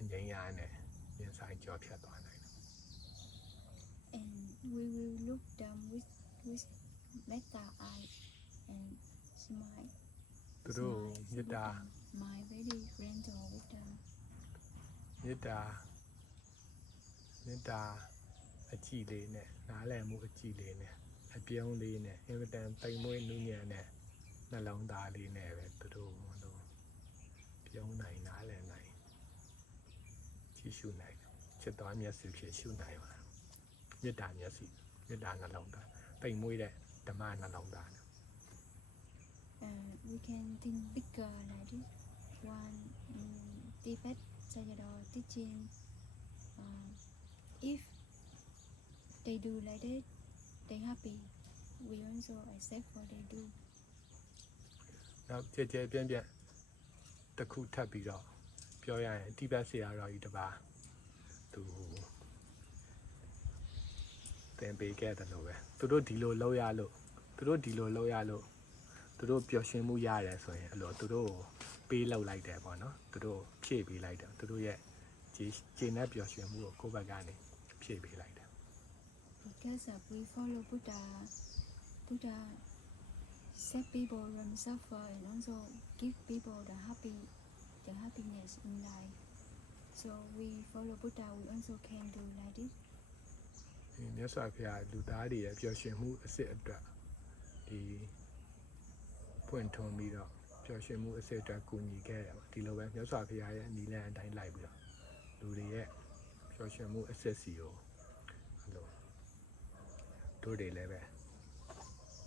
အငြိမ်းရနဲ့ရင်ဆိုင်ကြောဖြတ်သွားနိုင်တယ် And we will look them with metta eye and smile. သူတို့မေတ္တာ My very gentle with them. မေတ္တာအကြည့်လေးနဲ့နားလည်မှုအကြည့်လေးနဲ့အပြုံးလေးနဲ့အင်မတန်ပိန်မွေးနူးညံ့တဲ့နှလုံးသားလေးနဲ့ပဲသူတို့ပြုံးနိုင်နားလည်နိုင်ကြည့်ရှုနိုင်ချစ်တော်မျက်စိဖြင့်ရှုနိုင်ပါမေတ္တာမျက်စိမေတ္တာနှလုံးသားပိန်မွေးတဲ့ဓမ္မနှလုံးသား We can think bigger like this. One Tibet Sayadaw teaching. If they do like that, they happy. We also accept what they do. နောက်ကြဲပြန့်တစ်ခုထပ်ပြီးတော့ပြောရရင်တိဘက်ဆရာတော်ကြီးတစ်ပါးသူသင်ပေးခဲ့တယ်လို့ပဲသူတို့ဒီလိုလောက်ရလို့ သူတို့ပျော်ရွှင်မှုရတယ်ဆိုရင်အဲ့လိုသူတို့ပေးလောက်လိုက်တယ်ပေါ့နော်သူတို့ဖြည့်ပေးလိုက်တယ်သူတို့ရဲ့ခြေနဲ့ပျော်ရွှင်မှုကိုကိုယ့်ဘက်ကနေဖြည့်ပေးလိုက်တယ် Because we follow Buddha set people themselves and also give people the happiness in life. So we follow Buddha. We also can do like this. ဒီမြတ်စွာဘုရားလူသားတွေရဲ့ပျော်ရွှင်မှုအစစ်အတွက်ဒီဖွင့်ထွန်းပြီးတော့ပျော်ရွှင်မှုအစစ်အတွက်ကူညီခဲ့တယ်ပေါ့ဒီလိုပဲမြတ်စွာဘုရားရဲ့အနည်းလမ်းအတိုင်းလိုက်ပြီးတော့လူတွေရဲ့ပျော်ရွှင်မှုအစစ်စီကိုအဲ့လိုတို့တွေလည်းပဲ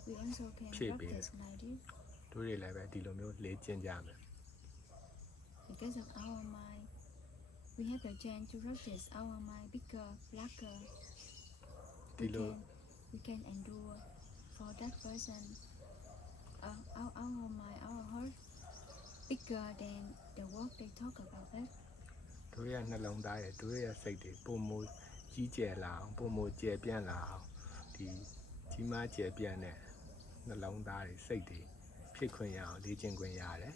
We also can Cheap, practice like this တို့တွေလည်းပဲဒီလိုမျိုးလေ့ကျင့်ကြမယ် because of our mind. We have the chance to practice our mind bigger, blacker. ဒီလို We can endure for that person. Our mind, our heart bigger than the work they talk about that. တို့ရဲ့နှလုံးသားရဲ့တို့ရဲ့စိတ်တွေပုံမကြီးကျယ်လာအောင်ပုံမကျယ်ပြန့်လာအောင်ဒီကြီးမားကျယ်ပြန့်တဲ့နှလုံးသားတွေစိတ်တွေဖြစ်ခွင့်ရအောင်လေ့ကျင့်ခွင့်ရတယ်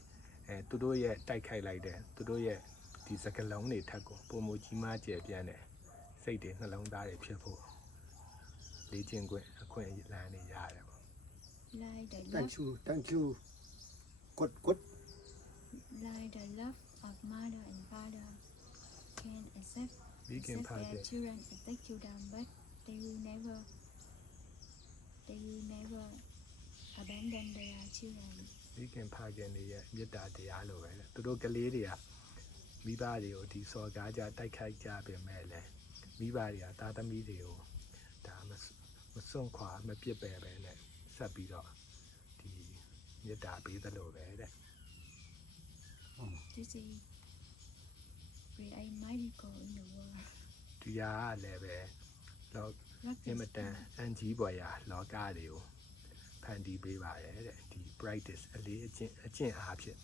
သူတို့ရဲ့တိုက်ခိုက်လိုက်တဲ့သူတို့ရဲ့ဒီစကလုံးတွေထက်ကိုပုံမကြီးမားကျယ်ပြန့်တဲ့စိတ်တွေနှလုံးသားတွေဖြစ်ဖို့လေ့ကျင့်ခွင့်အခွင့်အလမ်းတွေရတယ်ပေါ့ Like the love, thank you good like the love of mother and father can accept we can their practice children and take children, but they will never abandon their children. we can practice နေရဲ့မေတ္တာတရားလိုပဲလေသူတို့ကလေးတွေကမိဘတွေကိုဒီစော်ကားကြတိုက်ခိုက်ကြပြင်မဲ့လေမိဘတွေကသားသမီးတွေကိုဒါမစွန့်ခွာမပြစ်ပယ်ပဲနဲ့ဆက်ပြီးတော့ဒီမေတ္တာပေးသလိုပဲတဲ့ This is great miracle in the world. ဒီဟာကလည်းပဲတော့အ Practice, မတန်အန်ကြီးပွားရာလောကတွေကိုဖန်တီးပေးပါရဲ့တဲ့ဒီ practice အလေးအကျင့်အားဖြင့်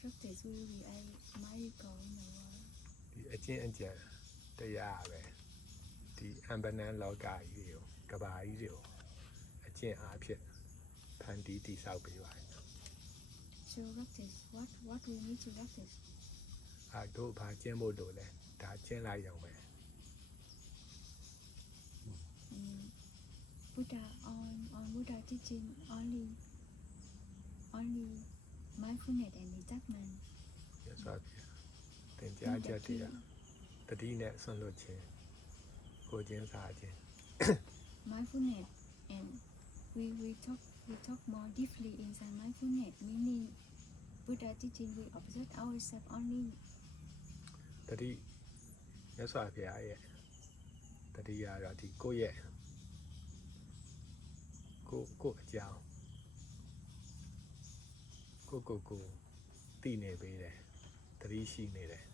practice will be a miracle in the world. ဒီအကျင့်အကျက်တရားပဲဒီအမ်ဘနန်လောကကြီးတွေကိုကဘာကြီးတွေကိုအကျင့်အားဖြင့်ဖန်တီးတည်ဆောက်ပေးပါရဲ့ So practice. What we need to practice? အဲတို့ဘာကျင့်ဖို့လို့လဲဒါကျင့်လိုက်ရုံပဲ Buddha on Buddha teaching only mindfulness and detachment. ရသော်သင်ကြားချက်တရားတတိနဲ့ဆွန့်လွတ်ခြင်းကိုချင်းစားခြင်း Mindfulness and we talk more deeply inside mindfulness, meaning Buddha teaching we observe ourselves only. တတိရသော်ဘုရားရဲ့တတိရတော့ဒီကိုယ့်ရဲ့ကိုအကြောင်းကိုသိနေပေးတယ်တတိရှိနေတယ်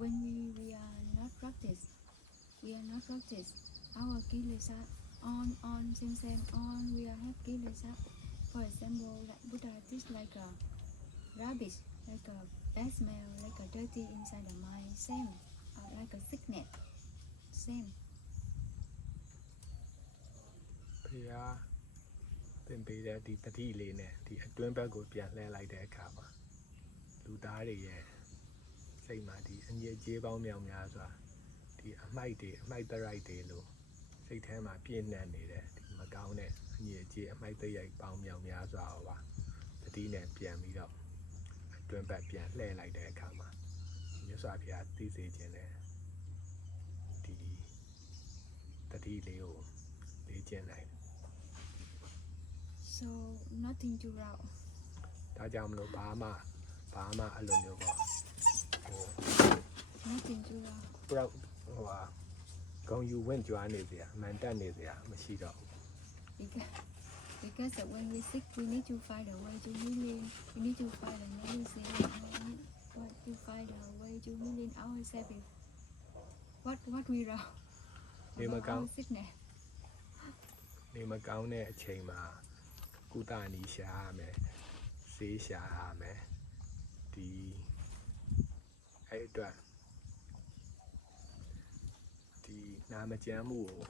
When we are not practice, our kilesa on same on we are have kilesa. For example, like Buddha teach like a rubbish, like a bad smell, like a dirty inside the mind, same, or like a sickness, same. ဘုရားသင်ပေးတဲ့ဒီတတိလေးနဲ့ဒီအတွင်းဘက်ကိုပြန်လှည့်လိုက်တဲ့အခါမှာလူသားတွေရဲ့စိတ်မှာဒီအငြိအကျေးပေါင်းမြောင်များစွာဒီအမိုက်တရိုက်တွေလို့စိတ်ထဲမှာပြည့်နှက်နေတဲ့ဒီမကောင်းတဲ့အငြိအကျေးအမိုက်တရိုက်ပေါင်းမြောင်များစွာဟောပါတတိနဲ့ပြန်ပြီးတော့အတွင်းဘက်ပြန်လှည့်လိုက်တဲ့အခါမှာမြတ်စွာဘုရားသိစေခြင်းနဲ့ဒီတတိလေးကိုလေ့ကျင့်နိုင် So nothing to wrong. ဒါကြောင့်မလို့ဘာမှအဲ့လိုမျိုးပေါ့ဟို Nothing to wrong. ပရောဟိုဟာဂုံယူဝင့်ကြွားနေစရာအမှန်တက်နေစရာမရှိတော့ဘူး Because when we sick, we need to find a way to healing. We need to find a medicine. We need to find a way to healing ourselves. What we wrong နေမ about ကောင်း our sickness. နေမကောင်းတဲ့အချိန်မှာကုသနီရှာရမယ်ဆေးရှာရမယ်ဒီအဲ့အတွက်ဒီနာမကျန်းမှုကို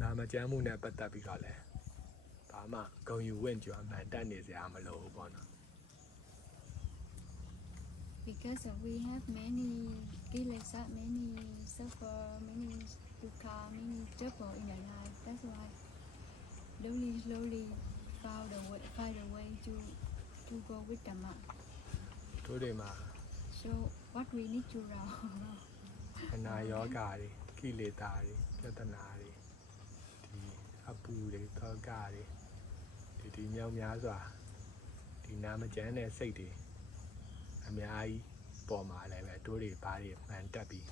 မ နာမကျန်းမှုနဲ့ပတ်သက်ပြီးတော့လဲဘာမှဂုံယူဝင့်ကြွားမှန်တတ်နေစရာမလိုဘူးပေါ့နော် because we have many kilesa, many suffer, many dukkha, many trouble in our life. That's why slowly find a way to go with Dhamma. တို့တွေမှာ So what we need to know. အနာယောဂါတွေကိလေသာတွေပြဿနာတွေဒီအပူတွေသောကတွေဒီမြောက်များစွာဒီနာမကျန်းတဲ့စိတ်တွေအများကြီးပေါ်မှာလည်းပဲတို့တွေဘာတွေမှန်တက်ပြီး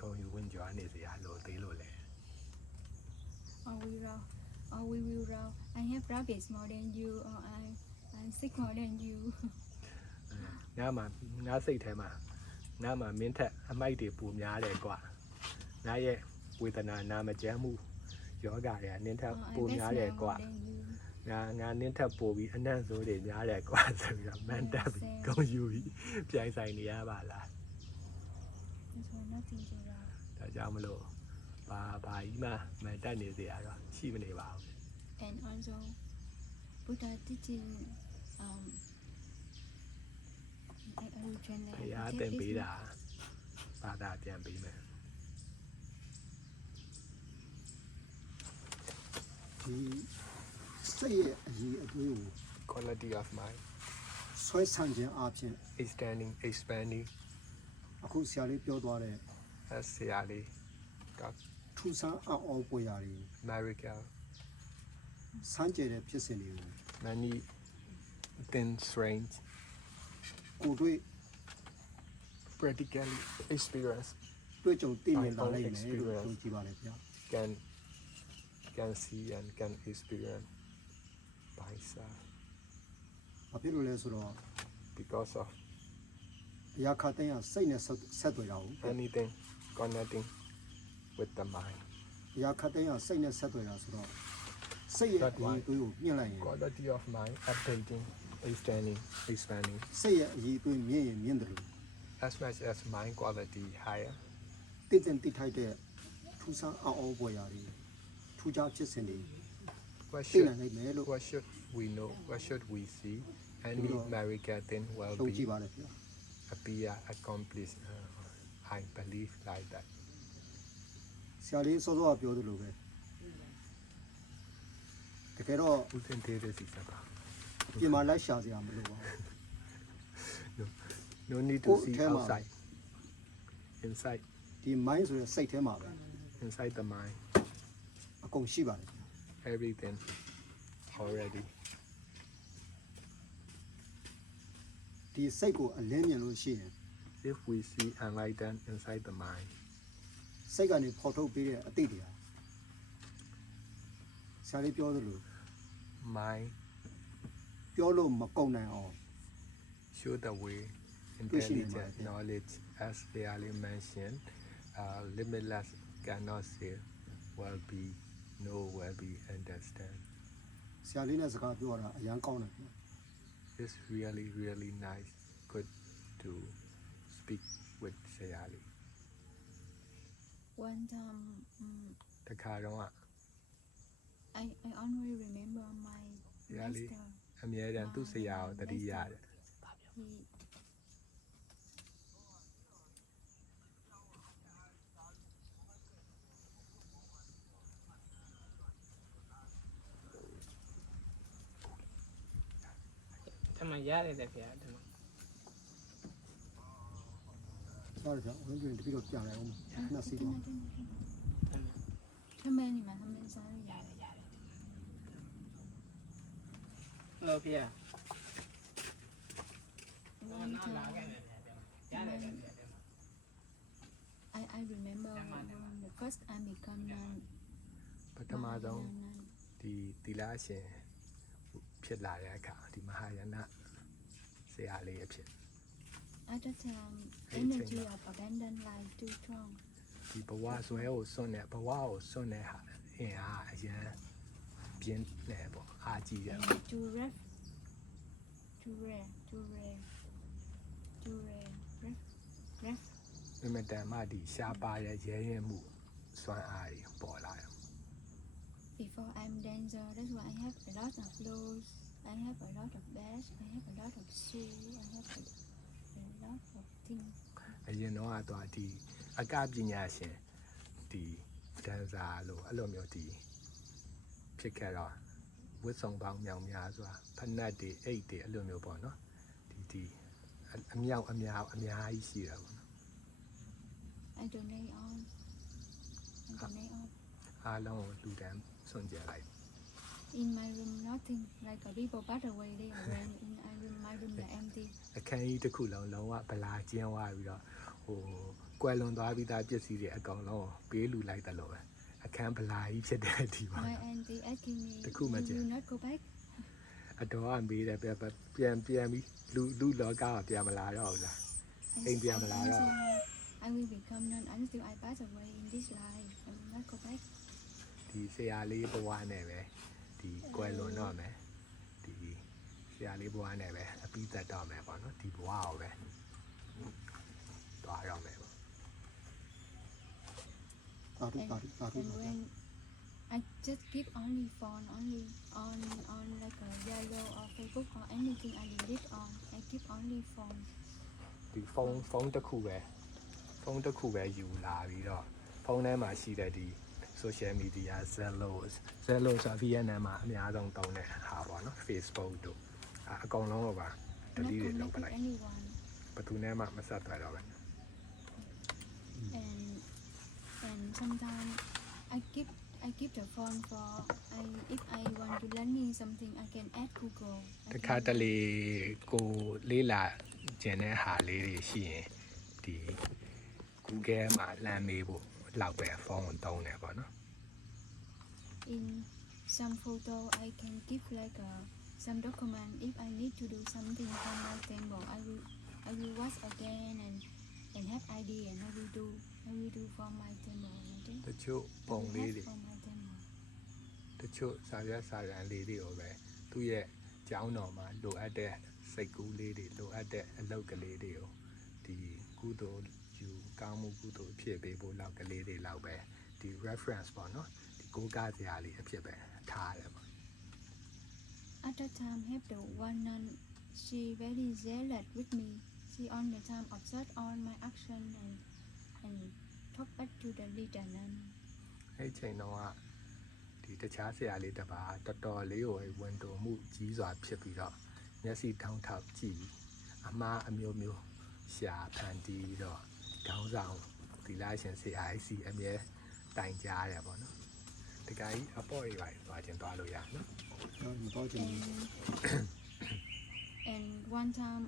ဂုံယူဝင့်ကြွားနေစရာလိုသေးလို့လဲ Or we will row. I have rabbits more than you, or I'm sick more than you. ငါစိတ်ထဲမှာငါမှာမင်းထက်အမိုက်တွေပူများတယ်ကွာငါရဲ့ဝေဒနာနာမကျန်းမှုယောဂါတွေကနင်းထက်ပူများတယ်ကွာ ငါနင်းထပ်ပို့ပြီးအနံ့ဆိုးတွေများတယ်ကွာဆိုပြီးတော့မန်တက်ပြီးဂုံယူပြီးပြိုင်ဆိုင်နေရပါလား That's why nothing to row. ဒါကြောင့်မလို့ဘာကြီးမှမန်တက်နေစရာတော့ရှိမနေပါဘူး And also, Buddha teaching. I will ဘု translate. ရားသင်ပေးတာဘာသာပြန်ပေးမယ် ဒီစိတ်ရဲ့အရေးအသွေးကို quality of mind ဆွဲဆန့်ခြင်းအပြင် extending expanding အခုဆရာလေးပြောသွားတဲ့ as ဆရာလေး ထူဆန်းအံ့ဩပွေရာတွေ America စမ်းကြဲတဲ့ဖြစ်စဉ်တွေကို many things strange ကိုယ်တွေ့ practically experience တွေ့ကြုံသိမြင်လာနိုင်မယ်လို့ပြောကြည့်ပါလေဗျာ can see and can experience by self ဘာဖြစ်လို့လဲဆိုတော့ because of အရာခတ်တဲ့စိတ်နဲ့ဆက်သွယ်တာကို anything connecting with the mind အရာခတ်တဲ့စိတ်နဲ့ဆက်သွယ်တာဆိုတော့စိတ်ရဲ့အရေးအသွေးကိုမြင့်လိုက်ရင် quality of mind updating extending expanding စိတ်ရဲ့အရေးအသွေးမြင့်ရင်မြင့်တယ်လို့ as much as mind quality higher တည်တင်တည်ထိုက်တဲ့ထူဆန်းအံ့ဩပွေရာတွေထူးခြားဖြစ်စဉ်တွေ what သိ should နိုင်မယ်လို့ what should we know what should we see any American thing will ပြောကြည့် be ပါလေဗျာ appear accomplished I believe like that ဆရာလေးစောစောကပြောသလိုပဲတကယ်တော့ ဦးတင်သေးတဲ့စီစပါ ပြင်မာလိုက်ရှာစရာမလိုပါဘူး no need to see Tema. outside inside ဒီ mind ဆိုတဲ့စိတ်ထဲမှာပဲ inside the mind အကုန်ရှိပါတယ် everything already ဒီစိတ်ကိုအလင်းမြင်လို့ရှိရင် if we see enlightened inside the mind စိတ်ကနေဖော်ထုတ်ပေးတဲ့အတိတ်တရားဆရာလေးပြောသလို mind ပြောလို့မကုန်နိုင်အောင် show the way intelligent knowledge as clearly mentioned limitless cannot say will be know will be understand ဆရာလေးနဲ့စကားပြောတာအရန်ကောင်းတယ်ဗျ it's really nice good to speak with Sayali One time, တခါတော့ I only remember my Really? master. အမြဲတမ်းသူ့ဆရာကိုတတိရတယ် He ထမရတယ်တဲ့ဗျာထမ စားရကြဝင်တွင်တပြီးတော့ပြန်လိုက်အောင်နှစ်စီးပါ ထမင်းမှာထမင်းစားရတယ် ဟုတ်ဗျာ One လာခဲ့ time, တယ်ဗျာရတယ်ဗျာ I remember when the first time become nun. ပထမဆုံး Mahayana nun. ဒီသီလရှင်ဖြစ်လာတဲ့အခါဒီမဟာယာနဆရာလေးအဖြစ် At that time, Hey, energy Chema. of abandoned life too strong. ဒီဘဝဆွဲကိုစွန့်တဲ့ဘဝကိုစွန့်တဲ့ဟာအင်အားအရင်ပြင်းနေပေါ့အားကြီးတယ် And too rare. Ref. အင်မတန်မှဒီရှားပါတဲ့ရဲရဲမှုစွမ်းအားတွေပေါ်လာတယ် before I'm dancer, that's why I have a lot of clothes, I have a lot of bags, I have a lot of shoes, I have a lot of things. အရင်တော့ကတော့ဒီအကပညာရှင်ဒီဒန်ဆာလို့အဲ့လိုမျိုးဒီဖြစ်ခဲ့တော့ဝတ်ဆောင်ပေါင်းမြောင်များစွာဖက်နက်တွေအိတ်တွေအဲ့လိုမျိုးပေါ့နော်ဒီအမြောက်အများကြီးရှိတယ်ပေါ့နော် I donate all. I donate all. အားလုံးကိုလူတန်းစွန့်ကြလိုက် In my room, nothing. Like a people pass away, they are when in my room, they're empty. အခန်းကြီးတစ်ခုလုံးလုံးဝဗလာကျင်းသွားပြီးတော့ဟိုကွယ်လွန်သွားပြီးသားပစ္စည်းတွေအကောင်လုံးပေးလူလိုက်တယ်လို့ပဲအခန်းဗလာကြီးဖြစ်တဲ့ဒီပါ My auntie asking me, The cool "Will magic. you not go back?" အတော်အမေးတယ်ပြန်ပြီးလူလောကပြန်မလာတော့ဘူးလား I India Malaya. answer her, I will become nun until I pass away in this life. I will not go back. ဒီဆရာလေးဘဝနဲ့ပဲဒီကွယ်လွန်တော့မယ်ဒီဆရာလေးဘဝနဲ့ပဲအပြီးသက်တော့မယ်ပေါ့နော်ဒီဘဝကိုပဲတွားရမယ်ပေါ့ တာတို့ And, တာတို့တာတို့ and when I just keep only phone only on like a Yellow or Facebook or anything I delete on. I keep only phone. ဒီဖုန်းတစ်ခုပဲယူလာပြီးတော့ဖုန်းထဲမှာရှိတဲ့ဒီ social media Zello ဆိုဗီယက်နမ်မှာအများဆုံးသုံးတဲ့ဟာပေါ့နော် Facebook တို့အကောင်လုံးတော့ပါ Not delete တွေ connect လုပ်ပ with လိုက် anyone. ဘယ်သူနဲ့မှမဆက်သွယ်တော့ပဲ And sometimes I keep the phone for if I want to learning something I can add Google. တခါတလေကိုလေးလာကျင်တဲ့ဟာလေးတွေရှိရင်ဒီ Google မှာလမ်းမေးဖို့လောက်ပဲဖုန်းကိုသုံးတယ်ပေါ့နော် In some photo I can give like some document if I need to do something from my table I will watch again and have idea and I will do from my table. တချို့ပုံလေးတွေ from my table. တချို့စာရွက်စာတမ်းလေးတွေကိုပဲသူ့ရဲ့ကျောင်းတော်မှာလိုအပ်တဲ့စိတ်ကူးလေးတွေလိုအပ်တဲ့အလုပ်ကလေးတွေကိုဒီကုသိုလ်ယူကောင်းမှုကုသိုလ်ဖြစ်ပေးဖို့လောက်ကလေးတွေလောက်ပဲဒီ reference ပေါ့နော်ဒီကိုးကားစရာလေးအဖြစ်ပဲထားရတယ်ပေါ့ At that time have the one nun she very zealous with me. She all the time observed on my action and talk back to the leader nun. အဲ့ချိန်တော့ဒီတခြားဆရာလေးတစ်ပါးတော်တော်လေးကိုဝန်တိုမှုကြီးစွာဖြစ်ပြီးတော့မျက်စိထောင်းထောက်ကြည့်အမှားအမျိုးမျိုးရှာဖန်တီးတော့ခေါင်းဆောင်ဒီလားရှင်ဆရာ IC အမြဲတိုင်ကြားရတယ်ပေါ့နော်တခါကြီးအပေါ့တွေပါသွားခြင်းသွားလို့ရနော် မတော်ချင်ဘူး And one time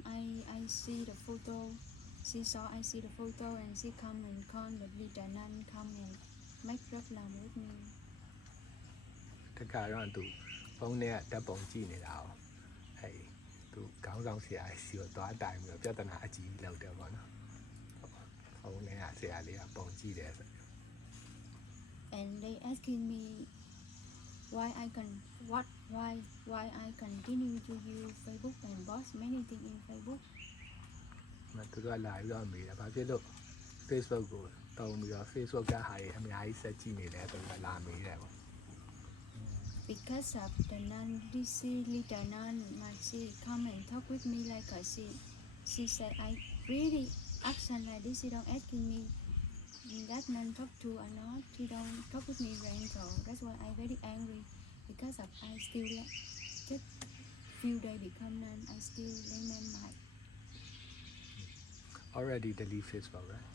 I see the photo. I see the photo and she come and call the leader nun come and make problem with me. တခါတော့သူဖုန်းထဲကဓာတ်ပုံကြည့်နေတာ哦အဲ့သူခေါင်းဆောင်ဆရာ IC ကိုသွားတိုင်ပြီးတော့ပြဿနာအကြီးကြီးလောက်တယ်ပေါ့နော်ဖုန်းထဲကဆရာလေးကပုံကြည့်တယ်ဆို And they asking me why I continue to use Facebook and post many things in Facebook. သူတို့ကလာပြီးတော့မေးတယ်ဘာဖြစ်လို့ Facebook ကိုတုံးပြီးတော့ Facebook ကဟာတွေအများကြီးဆက်ကြည့်နေတယ်ဆိုတော့လာမေးတယ်ပေါ့ Because of the nun, this leader nun, she come and talk with me like she said I really action like this. She don't asking me that nun talk to or not. She don't talk with me gentle. That's why I very angry because of I still just few days become nun. I still remain my already delete Facebook right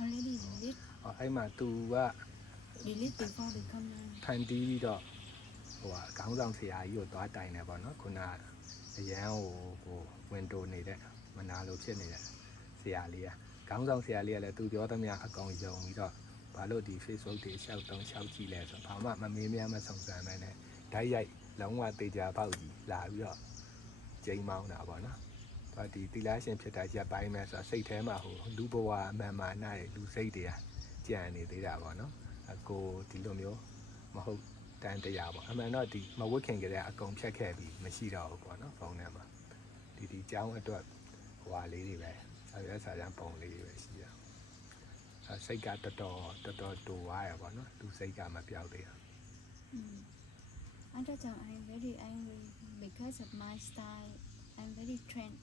already delete အဲ့မှာ तू က delete before become nun. ဖန်တီးပြီးတော့ဟိုခေါင်းဆောင်ဆရာကြီးကိုသွားတိုင်တယ်ပေါ့နော်ခုနအရန်ဟိုဝင်တိုနေတဲ့မနာလို့ဖြစ်နေတဲ့ဆရာလေးကခေါင်းဆောင်ဆရာလေးကလည်း तू ပြောသမျှအကောင်ယုံပြီးတော့ဘာလို့ဒီ Facebook တွေရှောက်တုံးရှောက်ကြည့်လဲဆိုတော့ဘာမှမမေးမြန်းမဆုံစမ်းမဲနဲ့ဓာတ်ရိုက်လုံးဝတေချာပေါက်ကြီးလာပြီးတော့ကျိန်းမောင်းတာပေါ့နော်ဒီတီလာရှင်ဖြစ်တာရပ်ပိုင်းမဲ့ဆိုတော့စိတ်ထဲမှာဟိုလူဘဝအမှန်မှန်နဲ့လူစိတ်တွေကကြံနေသေးတာပေါ့နော်အကိုဒီလိုမျိုးမဟုတ်တန်တရားပေါ့အမှန်တော့ဒီမဝတ်ခင်ကြတဲ့အကုန်ဖြတ်ခဲ့ပြီးမရှိတော့ဘူးပေါ့နော်ဖုန်းထဲမှာဒီเจ้าအတွက်ဟိုဟာလေးတွေပဲဆရာဆရာပုံလေးတွေပဲရှိရစိတ်ကတော်တော်တူသွားရပေါ့နော်လူစိတ်ကမပြောက်သေးဘူး Mm. At that time, I'm very angry because of my style. I'm very trend.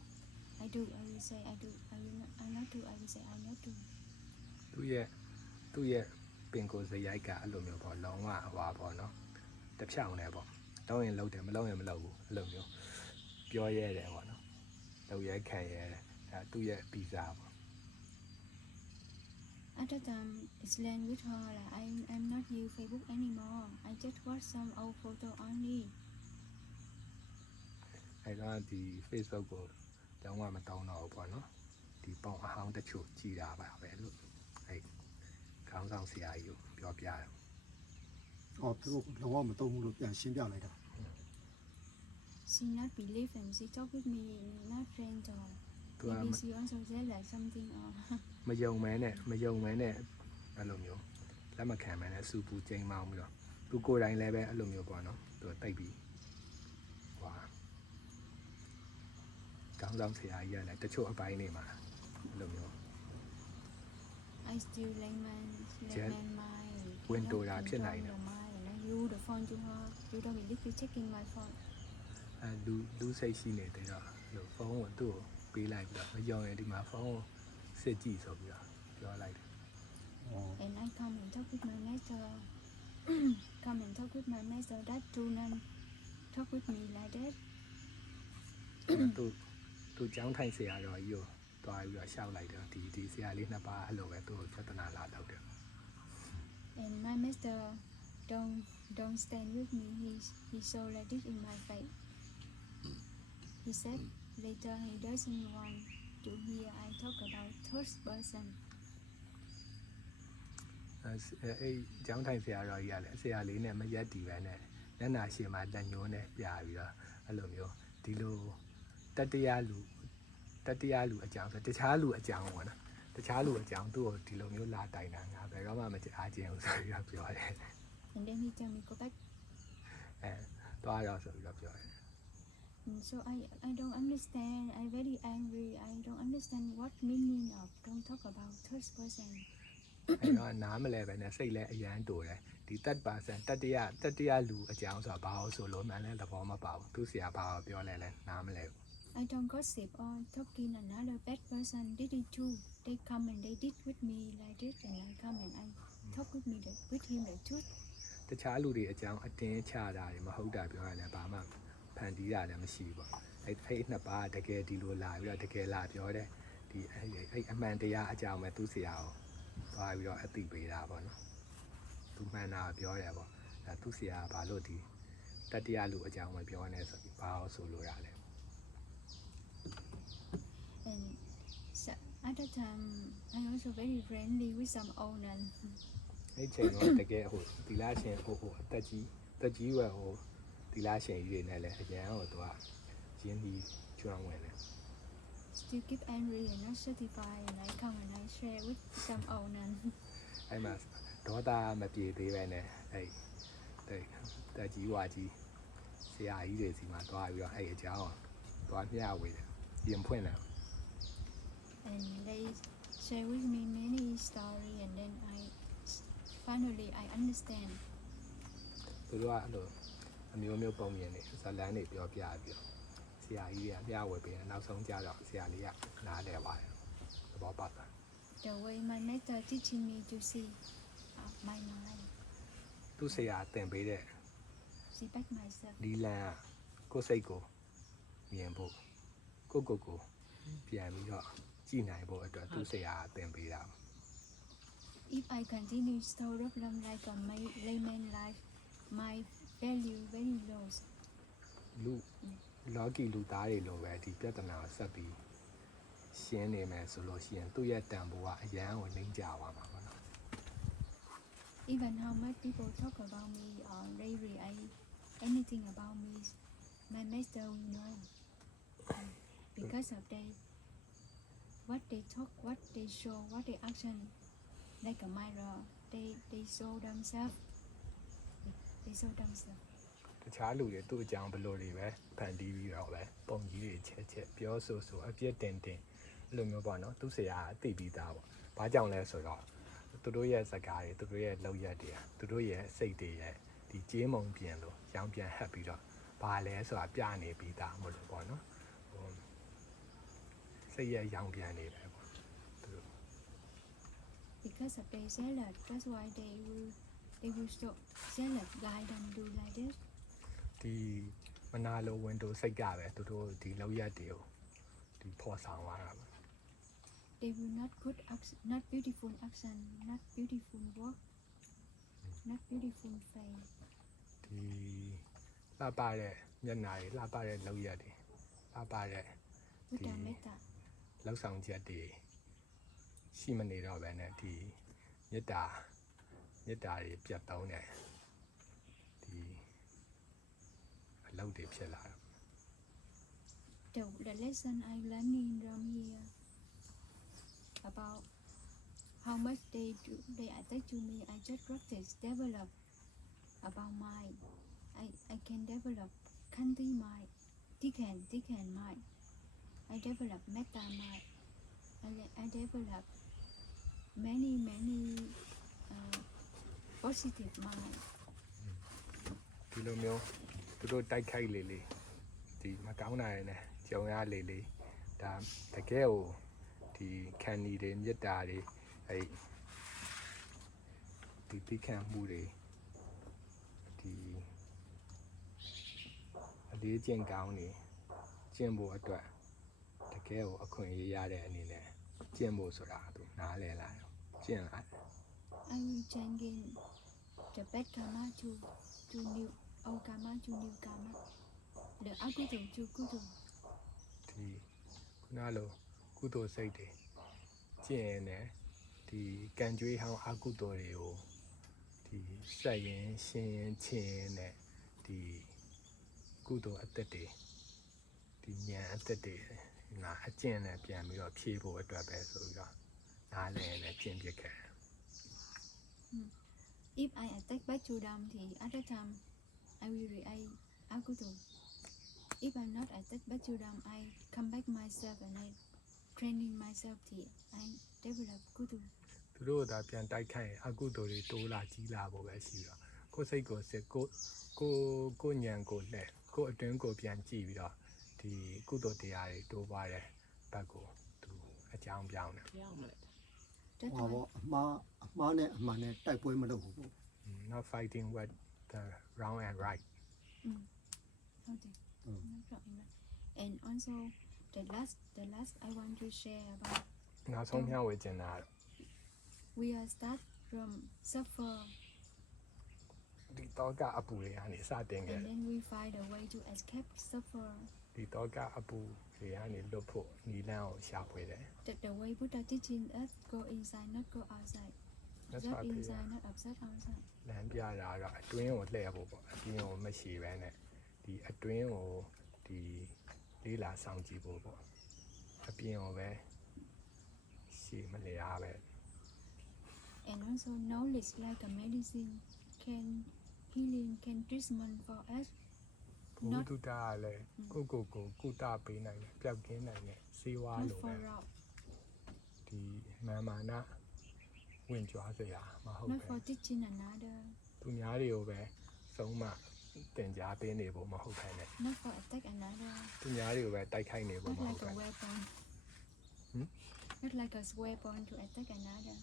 I will say I do. I will not do. I will say I not do. သူ့ရဲ့ပင်ကိုယ်စရိုက်ကအဲ့လိုမျိုးပေါ့လုံးဝဟွာပေါ့နော်တဖြောင်နေပေါ့လုံးရင်လုံးတယ်မလုံးရင်မလုံးဘူးအဲ့လိုမျိုးပြောရဲတယ်ပေါ့နော်လုံးရဲခံရဲတယ်ဒါသူ့ရဲ့ဗီဇာပေါ့ At that time, explain with her that I'm not use Facebook anymore. I just watch some old photo only. အဲ့တော့ဒီ Facebook ကိုလုံးဝမတောင်းတော့ဘူးပေါ့နော်ဒီပုံအဟောင်းတချို့ကြည်တာပါပဲလို့အဲ့ခေါင်းဆောင်ဆရာကြီးကိုပြောပြတယ် အော်သူတို့လောကမတုံးဘူးလို့ပြန်ရှင်းပြလိုက်တာ She not believe and she talk with me not friend or သူက maybe she also said like something or မယုံမဲနဲ့အဲ့လိုမျိုးလက်မခံမဲနဲ့စူပူချိန်မောင်းပြီးတော့သူကိုယ်တိုင်လည်းပဲအဲ့လိုမျိုးပေါ့နော်သူတိတ်ပြီးဟွာခေါင်းဆောင်ဆရာကြီးကလည်းတချို့အပိုင်းနေမှာအဲ့လိုမျိုး I still layman my window တာဖြစ်နိုင်တယ် and I use the phone to her. You don't believe you checking my phone. လူစိတ်ရှိနေတယ်တော့လို့ဖုန်းကိုသူ့ကိုပေးလိုက်ပြီးတော့မယုံရင်ဒီမှာဖုန်းကိုစစ်ကြည့်ဆိုပြီးတော့ပြောလိုက်တယ် And I come and talk with my master. Come and talk with my master. That two nun talk with me like that. သူကျောင်းထိုင်ဆရာတော်ကြီးကိုတွားပြီးတော့ရှောက်လိုက်တယ်ဒီဆရာလေးနှစ်ပါးအဲ့လိုပဲသူ့ကိုပြဿနာလာတော့တယ် And my master don't stand with me. He saw like this in my face. He said later he doesn't want to hear I talk about third person. အဲ့ကျောင်းထိုင်ဆရာတော်ကြီးကလည်းဆရာလေးနဲ့မရက်တီပဲနဲ့ညနာရှင်မှာလက်ညှိုးနဲ့ပြပြီးတော့အဲ့လိုမျိုးဒီလိုတတရားလူအကြောင်းဆိုတခြားလူအကြောင်းပေါ့နော်တခြားလူအကြောင်းသူ့ကိုဒီလိုမျိုးလာတိုင်တာငါဘယ်တော့မှမအားကျင်ဘူးဆိုပြီးတော့ပြောတယ် And then he tell me go back. တွားရောဆိုပြီးတော့ပြောတယ် And so I don't understand. I very angry. I don't understand what meaning of don't talk about third person. အဲ့တော့နားမလဲပဲနဲ့စိတ်လည်းအရန်တူတယ်ဒီတတ်ပါစံတတရားလူအကြောင်းဆိုတာဘာလို့ဆိုလို့မှလည်းသဘောမပေါဘူးသူဆရာဘာကိုပြောလဲနားမလဲဘူး I don't gossip or talking another bad person did it too. They come and they did with me like this and I come and I talk with him the truth. တခြားလူတွေအကြောင်းအတင်းချတာတွေမဟုတ်တာပြောရလဲဘာမှဖန်တီးတာလည်းမရှိဘူးပေါ့အဲ့ဖိတ်နှစ်ပါးတကယ်ဒီလိုလာပြီးတော့တကယ်လာပြောတယ်ဒီအဲ့အမှန်တရားအကြောင်းပဲသူဆရာကိုသွားပြီးတော့အသိပေးတာပေါ့နော်သူမှန်တာပြောတယ်ပေါ့ဒါသူဆရာဘာလို့ဒီတတရားလူအကြောင်းပဲပြောနေဆိုပြီးဘာလို့ဆိုလိုရလဲ And so, at that time I also very friendly with some old nun. အဲ့ချိန်တော့တကယ်ဟိုဒီလားရှင်ဟိုအသက်ကြီးဝယ်ဟိုဒီလားရှင်ကြီးတွေနဲ့လည်းအရန်ဟိုသူကရင်းပြီးကျွမ်းဝင်တယ် Still keep angry and not satisfied and I come and I share with some old nun. အဲ့မှာဒေါသမပြေသေးပဲနဲ့အဲ့တက်ကြီးဝါကြီးဆရာကြီးတွေစီမှာတွားပြီးတော့အဲ့အကြောင်းတွားမျှဝေတယ်ပြင်ဖွင့်တယ် And they share with me many story and then finally I understand. သူတို့ကအဲ့လိုအမျိုးမျိုးပုံမြင်နေဇလန်းတွေပြောပြပြီးတော့ဆရာကြီးကမျှဝေပြီးနောက်ဆုံးကြတော့ဆရာလေးကနားလဲပါတယ်သဘောပေါက်တာ The way my master teaching me to see my mind, သူဆရာသင်ပေးတဲ့ see back myself. ဒီလန်ကကိုယ်စိတ်ကိုမြင်ဖို့ကိုပြန်ပြီးတော့ကြည်နိုင်ဖို့အတွက်သူဆရာသင်ပေးတာ If I continue to problem like a layman life, my value very low. လူလော်ကီလူသားတွေလိုပဲဒီပြဿနာကိုဆက်ပြီးရှင်းနေမယ်ဆိုလို့ရှိရင်သူ့ရဲ့တန်ဖိုးကအရန်ကိုနှိမ့်ကြသွားမှာပေါ့နော် Even how much people talk about me or anything about me, my master will know. Because of what they talk, what they show, what they action, like a mirror, they show themselves. They show themselves. တခြားလူတွေသူ့အကြောင်းဘလို့တွေပဲဖန်တီးပြီးတော့ပဲပုံကြီးတွေချက်ပြောဆိုအပြစ်တင်အဲ့လိုမျိုးပေါ့နော်သူဆရာအသိပြီးသားပေါ့ဘာကြောင့်လဲဆိုတော့သူတို့ရဲ့စကားတွေသူတို့ရဲ့လောက်ရက်တွေသူတို့ရဲ့စိတ်တွေရဲ့ဒီ ဒီကြေးမုံပြင်လို့ရောင်ပြန်ဟက်ပြီးတော့ဘာလဲဆိုတာပြနေပြီးသားမလို့ပေါ့နော်ဟိုစိတ်ရဲ့ရောင်ပြန်နေပဲပေါ့သူတို့ Because of their zealot, that's why they will show zealot guide and do like this. ဒီမနာလိုဝင်တို့စိတ်ကပဲသူတို့ဒီလောက်ရက်တွေကိုဒီဖော်ဆောင်သွားတာပါ They will not good action, not beautiful action, not beautiful work, not beautiful face. ဒီလှပတဲ့မျက်နှာတွေလှပတဲ့လောက်ရက်တွေလှပတဲ့ Buddha metta. လောက်ဆောင်ချက်တွေရှိမနေတော့ပဲနဲ့ဒီမေတ္တာတွေပြတ်သုံးတယ်ဒီအလုပ်တွေဖြစ်လာတယ် The lesson I learning from here about how much they attack to me, I just practice, develop about mind. I can develop kanti mind, tikan mind. I develop metta mind. I develop many positive mind. ဒီလိုမျိုးသူတို့တိုက်ခိုက်လေလေဒီမကောင်းတာတွေနဲ့ကြုံရလေလေဒါတကယ်ကိုဒီခံဒီတွေမေတ္တာတွေအဲ့ဒီသိခံမှုတွေဒီအလေးကျင့်ကောင်းနေကျင့်ဖို့အတွက်တကယ်ကိုအခွင့်အရေးရတဲ့အနေနဲ့ကျင့်ဖို့ဆိုတာသူနားလည်လာရောကျင့်လာတယ် I will change the bad karma to new old karma to new karma. The agudu to gudu. ဒီခုနလိုကုသိုလ်စိတ်တွေကျင့်ရင်လည်းဒီကံကြွေးဟောင်းအကုသိုလ်တွေကိုဒီဆက်ရင်ရှင်းရင်ချင်းရင်နဲ့ဒီကုသိုလ်အသက်တွေဒီဉာဏ်အသက်တွေငါအကျင့်နဲ့ပြန်ပြီးတော့ဖြည့်ဖို့အတွက်ပဲဆိုပြီးတော့နားလည်နဲ့ကျင့်ပြခဲ့ If I attack back to them, the other time I will react agudu. If I'm not attack back to them, I come back myself and I training myself. I develop gudu. သူတို့ကပြန်တိုက်ခိုက်ရင်အကုသိုလ်တွေတိုးလာကြီးလာဖို့ပဲရှိတော့ကိုယ်စိတ်ကိုစစ်ကိုဉာဏ်ကိုလက်ကိုအတွင်းကိုပြန်ကြည့်ပြီးတော့ဒီကုသိုလ်တရားတွေတိုးပွားတဲ့ဘက်ကိုသူအကြောင်းပြောင်းတယ် ပြောင်းမလိုက် That's ဟော why ပေါ့အမှားနဲ့အမှန်နဲ့တိုက်ပွဲမလုပ်ဘူးပေါ့ not fighting with the wrong and right okay. No problem. And also the last I want to share about နောက်ဆုံးမျှဝေချင်တာ we are start from suffer ဒီတော့ကအပူတွေကနေစတင်ခဲ့ and then we find a way to escape suffer. ဒီတော့ကအပူတွေကနေလွတ်ဖို့နီလန်းကိုရှာဖွေတယ် The way Buddha teaching us go inside, not go outside. လက် Just စွာဖေး inside, not outside, outside. လမ်းပြတာတော့အတွင်းကိုလှည့်ဖို့ပေါ့အပြင်ကိုမရှိပဲနဲ့ဒီအတွင်းကိုဒီလေးလာဆောင်ကြည့်ဖို့ပေါ့အပြင်ကိုပဲရှိမလျားပဲ And also knowledge like a medicine can healing, can treatment for us. ဘုဒ္ဓတာကလည်းကိုကုသပေးနိုင်တယ်ပျောက်ကင်းနိုင်တယ်စေဝါ Not လိုပဲ for all, ဒီမာနဝင်ကြွားစရာမဟုတ် not ပဲ for teaching another, သူများတွေကိုပဲဆုံးမတင်ကြားပေးနေဖို့မဟုတ်ပဲနဲ့ not for attack another, သူများတွေကိုပဲတိုက်ခိုက်နေဖို့ not မဟုတ် like ပဲ a weapon. Hmm? Not like a weapon to attack another.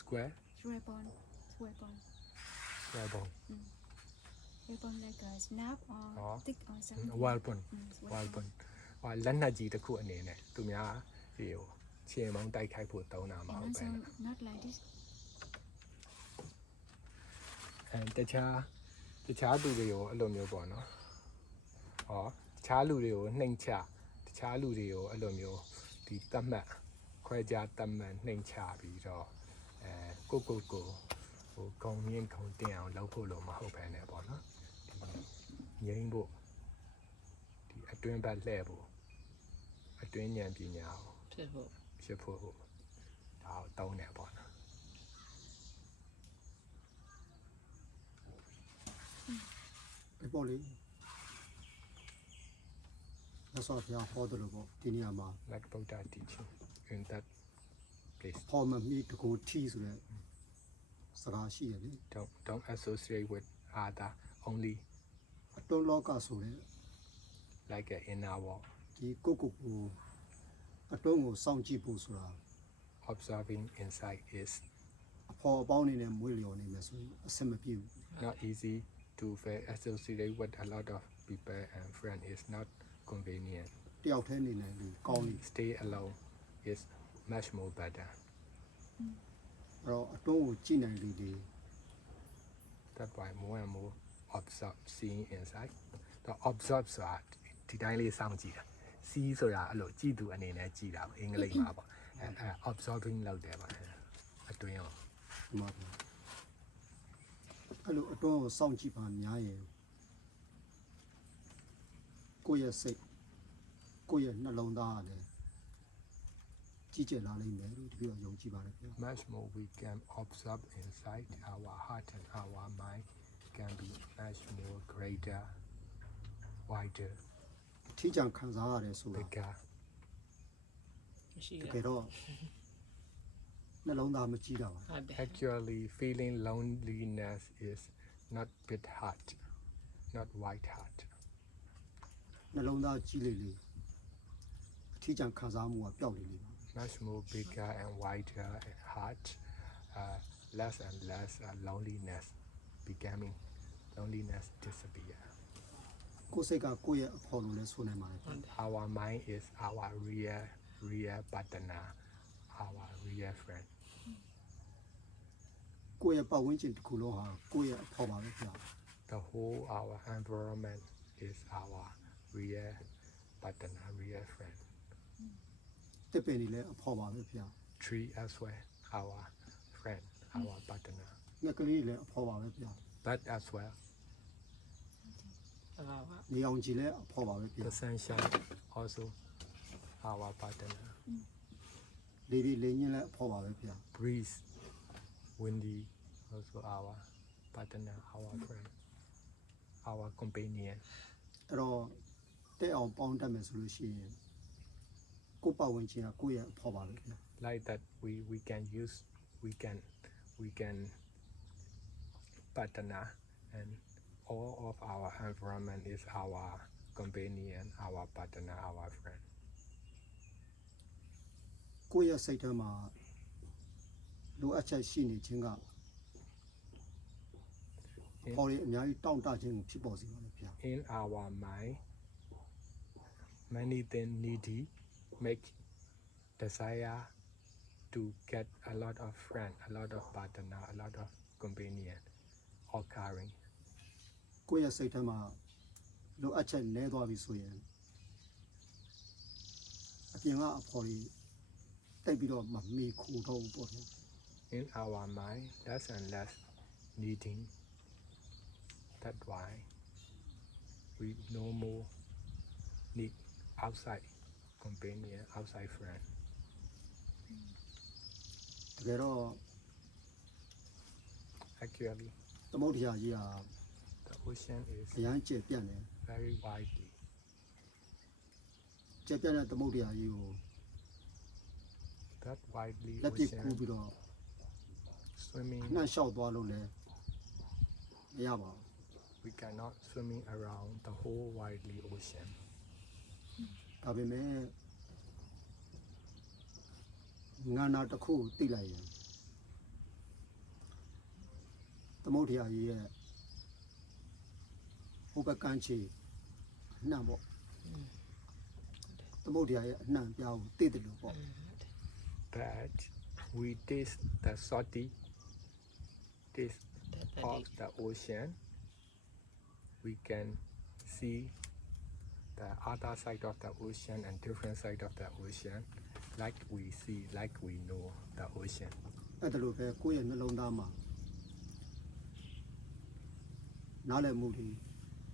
square Weapon. weapon Weapon like a snap or Oh. stick or something. weapon Weapon. weapon ဟောလက်နက်ကြီးတစ်ခုအနေနဲ့သူများတွေကိုခြေမုံတိုက်ခိုက်ဖို့သုံးတာမ And ဟုတ်ပဲ also နဲ့ not like this. တခြားသူတွေကိုအဲ့လိုမျိုးပေါ့နော်ဟောတခြားလူတွေကိုနှိမ်ချတခြားလူတွေကိုအဲ့လိုမျိုးဒီတတ်မှတ်ခွဲခြားတတ်မှတ်နှိမ်ချပြီးတော့ကိုဟိုဂုံရင်းခုံတင်အောင်လုပ်ဖို့လို့မဟုတ်ပဲနဲ့ပေါ့နော်ဒီငိမ့်ဖို့ဒီအတွင်းဘက်လှည့်ဖို့အတွင်းဉာဏ်ပညာကို ဖြစ်ဖို့ ဖြစ်ဖို့ဒါကိုတောင်းတယ်ပေါ့နော် ဒီပေါ့လေလက်စော်ဘုရားဟောတယ်လို့ပေါ့ဒီနေရာမှာ like Buddha teaching in that place ဟောမမီတကူထီဆိုတဲ့စကားရှိရလေ don't associate with other only အတွန်းလောကဆိုတဲ့ like an inner wall. ဒီကိုအတွန်းကိုစောင့်ကြည့်ဖို့ဆိုတာ Observing inside is အဖော်အပေါင်းနေနဲ့မွေးလျော်နေမယ်ဆိုရင်အဆင်မပြေဘူး not easy to associate with a lot of people and friends is not convenient. တယောက်တည်းနေနိုင်လို့ကောင်းပြီ Stay alone is much more better. အဲ့တော့အတွန်းကိုကြည့်နိုင်လေလေ That's why more and more observe seeing inside. The observe ဆိုတာဒီတိုင်းလေးစောင့်ကြည့်တာ see ဆိုတာအဲ့လိုကြည့်သူအနေနဲ့ကြည့်တာပေါ့အင်္ဂလိပ်မှာပေါ့အဲ observing လုပ်တယ်ပါအတွင်းရော ဒီမှာပေါ့အဲ့လိုအတွန်းကိုစောင့်ကြည့်ပါများရင်ကိုယ့်ရဲ့စိတ်ကိုယ့်ရဲ့နှလုံးသားကလည်းကြီးကျယ်လာလိမ့်မယ်လို့ဒီလိုယုံကြည်ပါတယ်ဗျာ much more we can observe inside our heart and our mind can be much more greater wider ထိကြံခံစားရတယ်ဆိုတာ bigger မရှိ တ ဘူး ကယ်တော့နှလုံးသားမကြည့်တာပါ ဟုတ်တယ် actually feeling loneliness is not big heart not white heart နှလုံးသားကြည့်လေလေအထီးကျန်ခံစားမှုကပျောက်နေလေပါ much more bigger and wider heart less and less loneliness becoming loneliness disappear ကိုယ်စိတ်ကကိုယ့်ရဲ့အဖော်လို့လဲဆိုနိုင်ပါတယ် ဟုတ်တယ် our mind is our real partner our real friend ကိုယ့်ရဲ့ပတ်ဝန်းကျင်တစ်ခုလုံးဟာကိုယ့်ရဲ့အဖော်ပါပဲဗျာ the whole our environment is our real partner real friend တစ်ပင်တွေလည်းအဖော်ပါပဲဗျာ tree as well our friend our partner ငှက်ကလေးတွေလည်းအဖော်ပါပဲဗျာ but as well သဘာဝ နေအောင်ကြည့်လည်းအဖော်ပါပဲဗျာ the sunshine also our partner လေဒီလေညင်းလည်းအဖော်ပါပဲဗျာ breeze windy also our partner our friend our companion အဲ့တော့တဲ့အောင်ပေါင်းတတ်မယ်ဆိုလို့ရှိရင်ကိုယ့်ပတ်ဝန်းကျင်ကကိုယ့်ရဲ့အဖော်ပါပဲဗျာ like that we can use we can partner and all of our environment is our companion our partner our friend ကိုယ့်ရဲ့စိတ်ထဲမှာလိုအပ်ချက်ရှိနေခြင်းကပေါ်ရအများကြီးတောင့်တခြင်းကိုဖြစ်ပေါ်စေပါလေဗျာ in our mind many things needy make desire to get a lot of friend a lot of partner a lot of companion occurring ကိုယ့်ရဲ့စိတ်ထဲမှာလိုအပ်ချက်နည်းသွားပြီဆိုရင်အပြင်ကအဖော်ကြီးတိတ်ပြီးတော့မမီခူတော့ဘူးပေါ့ဗျာ in our mind less and less needing that's why we no more need outside companion outside friend တကယ်တော့ actually သမုဒ္ဒရာကြီးဟာ the ocean is အရန်ကျယ်ပြန့်တယ် very widely ကျယ်ပြန့်တဲ့သမုဒ္ဒရာကြီးကို that widely လက်ပစ်ကူး ocean ပြီးတော့ swimming နှံ့လျှောက်သွားလို့လည်းမရပါဘူး we cannot swimming around the whole widely ocean ဒါပေမဲ့ငါနာတစ်ခုကိုသိလိုက်ရင်သမုဒ္ဒရာကြီးရဲ့ဟိုဘက်ကန်းချီအနှံ့ပေါ့သမုဒ္ဒရာရဲ့အနှံ့ပြားကိုသိတယ်လို့ပေါ့ but we taste the salty taste of the ocean we can see the other side of the ocean and different side of the ocean like we see like we know the ocean အဲ့ဒါလိုပဲကိုယ့်ရဲ့နှလုံးသားမှာနားလည်မှုတွေ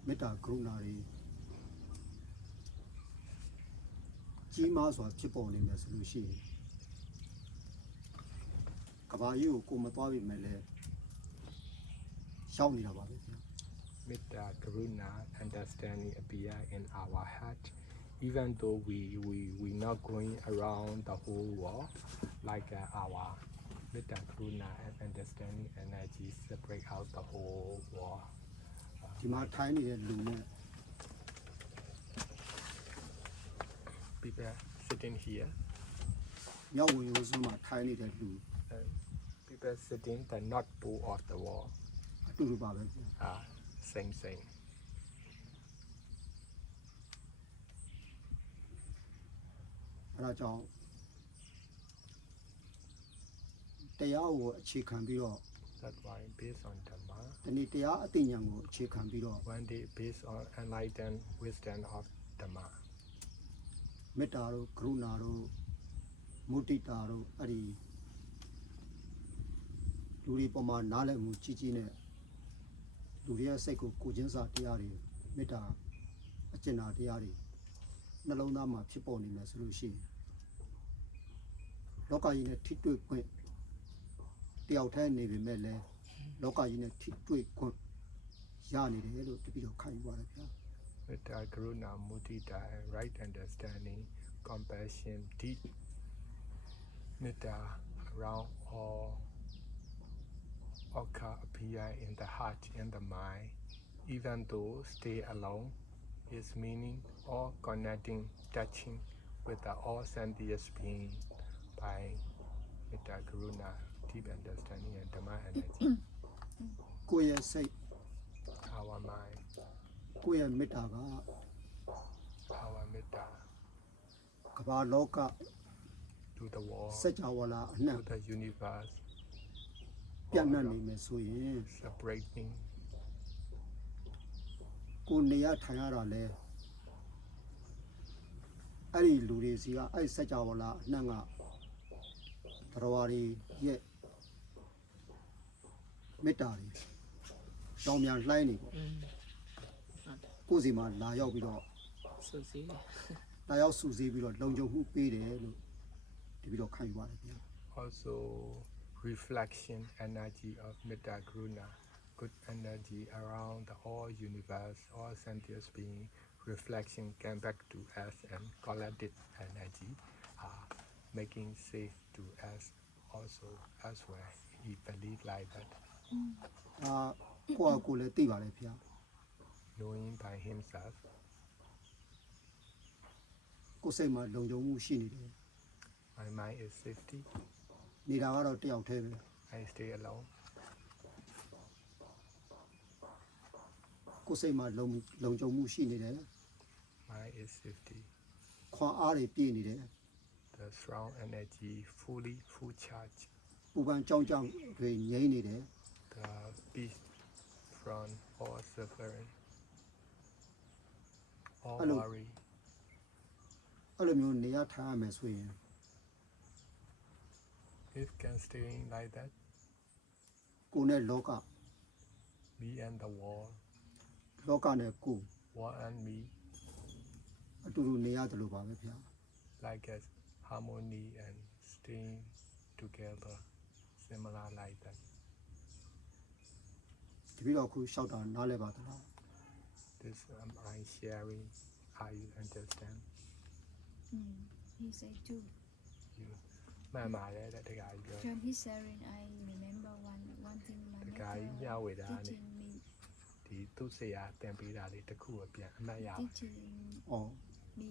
မေတ္တာကရုဏာတွေကြီးမားစွာဖြစ်ပေါ်နေမယ်ဆိုလို့ရှိရင်ကဘာကြီးကိုကိုမသွားပြီမဲ့လဲရှောက်နေတာပါပဲဗျာ Metta Karuna understanding appear in our heart even though we not going around the whole world like our Metta Karuna and understanding energy separate out the whole world ဒီမှာထိုင်းနေတဲ့လူနဲ့ people sitting here မြောက်ဝင်ရိုးစုမှာထိုင်းနေတဲ့လူ and people sitting the north pole of the wall အတူတူပါပဲဗျာ same အဲဒါကြောင့်တရားကိုအခြေခံပြီးတော့ that's why based on Dhamma ဒီနေ့တရားအသိဉာဏ်ကိုအခြေခံပြီးတော့ one day based on enlightened wisdom of Dhamma မေတ္တာတို့ကရုဏာတို့မုဒိတာတို့အဲ့ဒီလူတွေပေါ်မှာနားလည်မှုကြီးကြီးနဲ့လူတွေရဲ့စိတ်ကိုကိုချင်းစာတရားတွေမေတ္တာအကျဉ်းနာတရားတွေနှလုံးသားမှာဖြစ်ပေါ်နေမယ်ဆိုလို့ရှိရင်လောကကြီးနဲ့ထိတွေ့ခွင့်တယောက်တည်းနေပေမဲ့လည်းလောကကြီးနဲ့ထိတွေ့ခွင့်ရနေတယ်လို့တပည့်တော်ခံယူပါတယ်ဗျာ Metta, Karuna, Mudita, and right understanding, compassion, deep Metta around all occur appear in the heart and the mind, even though stay alone, is meaning or connecting, touching with the all sentient being by Metta, Karuna, deep understanding and Dhamma energy, ကိုယ့်ရဲ့စိတ် our mind, ကိုယ့်ရဲ့မေတ္တာက our Metta, ကမ္ဘာလောက to the world, စัจ java လာအနှံ့ to the universe, ပြန့်နှံ့နေမယ်ဆိုရင် separating ကိုနေရထိုင်ရတာလဲအဲ့ဒီလူတွေစီကအဲ့စัจ java လာအနှံ့ကတရားတွေရဲ့မေတ္တာတွေကြောင်မြန်လှိုင်းနေပေါ့ ကိုယ်စီမှာလာရောက်ပြီးတော့ ဆိုစီ လာရောက်စုစည်းပြီးတော့လုံခြုံမှုပေးတယ်လို့ဒီပြီးတော့ခံယူပါတယ်ဗျာ also reflection energy of Metta Karuna, good energy around the all universe, all sentient being, reflection came back to us and collected energy, making safe to us also as well. He believed like that, အာကိုယ့်အကိုလည်းသိပါတယ်ဗျာ knowing by himself, ကိုယ်စိတ်မှာလုံခြုံမှုရှိနေတယ် my mind is safety, နေတာကတော့တယောက်တည်းပဲ I stay alone, ကိုယ်စိတ်မှာလုံခြုံမှုရှိနေတယ် mind is safety, ခွန်အားတွေပြည့်နေတယ် the strong energy fully full charge, ပူပန်ကြောင်းကြောင်းတွေငြိမ့်နေတယ် the peace from all suffering, all Hello. worry, အဲ့လိုမျိုးနေရထိုင်ရမယ်ဆိုရင် if can stay like that, ကိုယ်နဲ့လောက me and the world, လောကနဲ့ကိုယ် world and me, အတူတူနေရတယ်လို့ပါပဲဗျာ like as harmony and staying together, similar like that. ဒီပြီးတော့ခုရှောက်တာနားလဲပါသလား This I sharing. How you understand? He said too. You, Mama, that the guy. When he's sharing, I remember one thing my The guy, mother yeah, with that. teaching me, The two say I can be that the cool pian. I'm not yao. teaching အော် me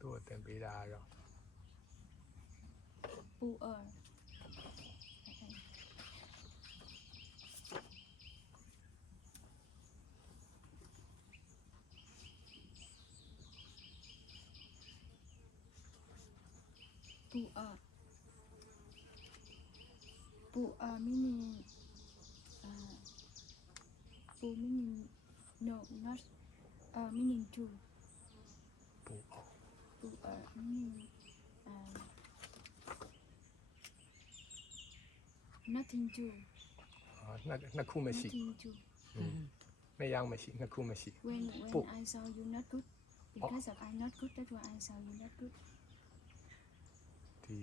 Two can be that. poor. Poor meaning poor meaning no not meaning two. Poor meaning nothing to Na cool machine. nothing to. Na young machine. Na cool machine. When Poor. I saw you not good, because of I not good, that's why I saw you not good. ဒီ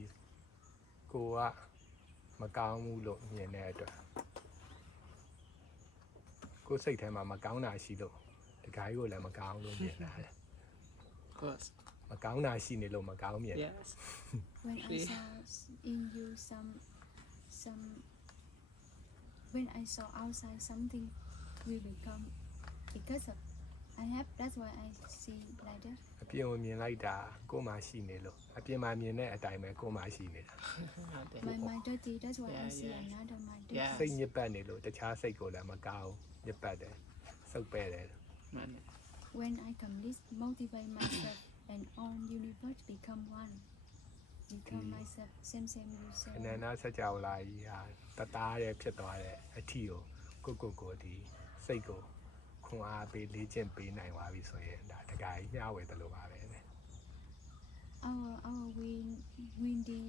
ကိုကမကောင်းဘူးလို့မြင်တဲ့အတွက်ကိုယ်စိတ်ထဲမှာမကောင်းတာရှိလို့တခါကြီးကိုလည်းမကောင်းလို့မြင်တာလေ course မကောင်းတာရှိနေလို့မကောင်းမြင် yes When I Yeah. saw in you some when I saw outside something will become because of I have that's why I see like that အပြင်ကိုမြင်လိုက်တာကိုယ်မှရှိနေလို့အပြင်မှာမြင်တဲ့အတိုင်းပဲကိုယ်မှရှိနေတာ ဟုတ်တယ် my mind dirty that's why I see Yeah, yeah. another mind Yeah. dirty စိတ်ညစ်ပတ်နေလို့တခြားစိတ်ကိုလည်းမကောင်းညစ်ပတ်တယ်စုပ်ပဲ့တယ် မှန်တယ် when I complete motivate myself and all universe become one become myself same you say အနန္တစัจ java လာကြီးဟာတသားရဲ့ဖြစ်သွားတဲ့အထီကိုဒီစိတ်ကိုခွန်အားပေးလေ့ကျင့်ပေးနိုင်သွားပြီဆိုရင်ဒါတခါကြီးမျှဝေတယ်လို့ပါပဲနဲ့ our windy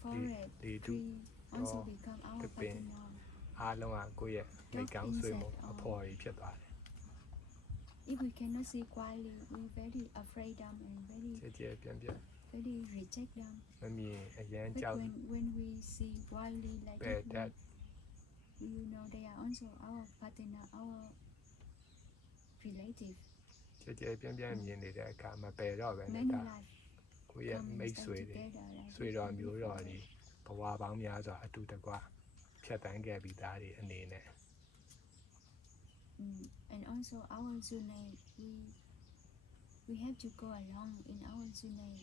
forest they do tree also or become our the pain. partner အားလုံးကကိုယ့်ရဲ့မိတ်ကောင်းဆွေးမှုအဖော်ကြီးဖြစ်သွားတယ် if we cannot see quietly we very afraid them and very ကြဲကြဲပြန့်ပြန့် very reject them မမြင်အရန် but ကြောက် when we see quietly like ပဲ that တတ် you know they are also our partner our relative ကြဲကြဲပြန့်ပြန့်မြင်နေတဲ့အခါမပယ်တော့ပဲနဲ့ many ဒါ life ကိုယ့်ရဲ့ come မိတ် and ဆွေ stay တွေ together like ဆွေတော်မျိုးတော်တွေဘဝပေါင်းများစွာအတူတကွဖြတ်တန်းခဲ့ပြီးသားတွေအနေနဲ့ and also our journey we have to go along in our journey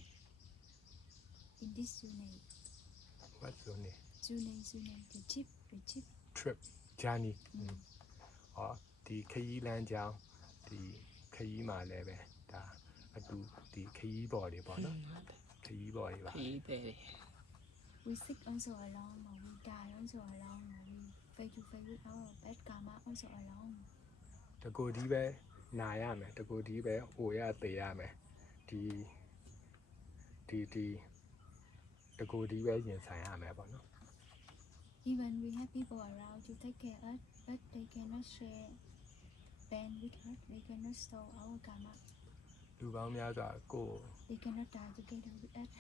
in this journey what zone journey the trip trip journey ဟောဒီခရီးလမ်းကြောင်းဒီခရီးမှာလည်းပဲဒါအတူဒီခရီးပေါ်တွေပေါ့နော်ခရီးပေါ်တွေပါ ခရီးတဲ့ we sick also alone or we die also alone or we face to face with our bad karma also alone တကူဒီပဲနာရမယ်တကူဒီပဲဟိုရသေးရမယ်ဒီတကူဒီပဲရင်ဆိုင်ရမယ်ပေါ့နော် even we have people around to take care us but they cannot share pain with us they cannot solve our karma လူပေါင်းများစွာကိုယ် they cannot die together with us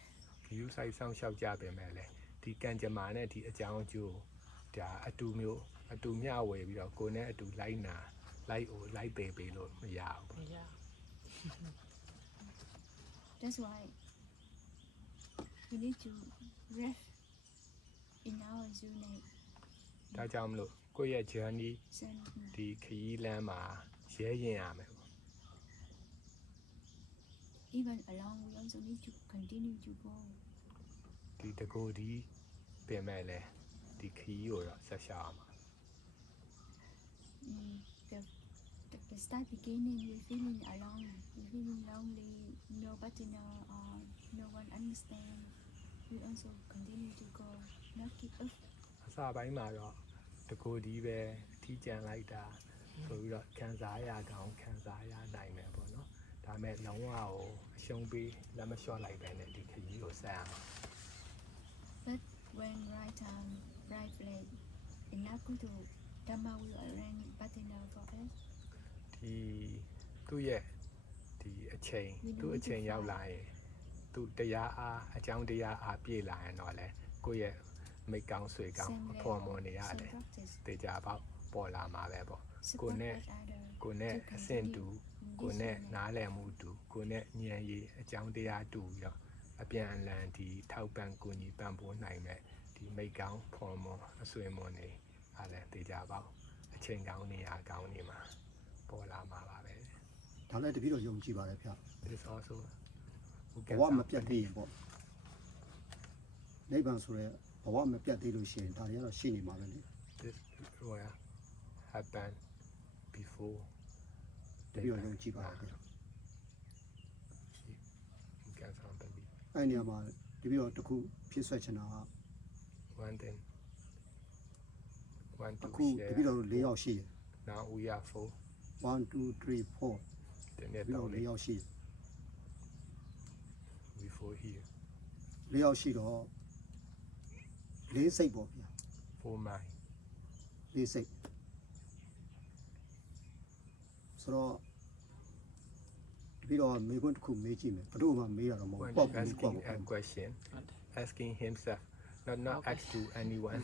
ယူဆိုင်ဆောင်ရှောက်ကြပင်မဲ့လေဒီကံကြမ္မာနဲ့ဒီအကြောင်းအကျိုးဒါအတူမျှဝေပြီးတော့ကိုယ်နဲ့အတူလိုက်နာလိုက်ပေပေးလို့မရဘူးပေါ့ ရ that's why we need to rest in our journey ဒါကြောင့်မလို့ကိုယ့်ရဲ့ journey Sen, ဒီခရီးလမ်းမှာရဲရင်ရမယ်ပေါ့ even alone we also need to continue to go ဒီတကူဒီပင်မဲ့လေဒီခရီးကိုတော့ဆက်ရှောက်အောင်ပါ the start beginning we feeling alone we feeling lonely no partner or no one understand we also continue to go not give up အစပိုင်းမှာတော့တကူဒီပဲအထီးကျန်လိုက်တာဆိုပြီးတော့ခံစားရကောင်ခံစားရနိုင်မယ်ပေါ့နော်ဒါမဲ့လုံးဝကိုအရှုံးပေးလက်မလျှော့လိုက်ပဲနဲ့ဒီခရီးကိုဆက်ရမှာ but when right time right place enough go to Dhamma will arrange partner for us ဒီသူ့ရဲ့ဒီအချိန်သူ့အချိန်ရောက်လာရင်သူတရားအားအကြောင်းတရားအားပြည့်လာရင်တော့လေကိုယ့်ရဲ့မိတ်ကောင်းဆွေကောင်း same အဖော်မွန် level နေရ same တယ် practice တေချာပေါက်ပေါ်လာမှာပဲပေါ့ support ကိုနဲ့ each other ကိုနဲ့ to အဆင့်တူ continue ကို in နဲ့ this journey. နားလည်မှုတူကိုနဲ့ဉာဏ်ရည်အကြောင်းတရားတူပြီးတော့အပြန်အလှန်ဒီထောက်ပံ့ကူညီပံ့ပိုးနိုင်မဲ့ဒီမိတ်ကောင်းဖော်မွန်အဆွေမွန်နေအားလည်းတေချာပေါက်အချိန်ကောင်းနေရာကောင်းနေမှာပေါ်လာမှာပါပဲ ဒါလည်းတပည့်တော်ယုံကြည်ပါတယ်ဗျ This also ဘဝမပြတ်သေးရင်ပေါ့နိဗ္ဗာန်ဆိုရဲဘဝမပြတ်သေးလို့ရှိရင်ဒါတွေကတော့ရှိနေမှာပဲလေ this will happen before တပည့်တော်ယုံကြည်ပါတယ်ဗျ you can sound believe အဲ့နေရာမှာတပည့်တော်တစ်ခုဖြစ်ဆွဲချင်တာက one thing one အခု to တ share ပည့်တော်၄ယောက်ရှိတယ် now we are four 1 2 3 4 the တ net ပည့်တော်၄ only ယောက်ရှိတယ် we four here ၄ယောက်ရှိတော့၄စိတ်ပေါ့ဗျာ four mind ၄စိတ်ဆိုတော့တပည့်တော်မေခွန်းတစ်ခုမေးကြည့်မယ်ဘယ်သူမှမေးတာတော့မဟုတ် when ဘူးပေါ့ကူကို asking a question ဟုတ်တယ် asking himself not Okay. ask to anyone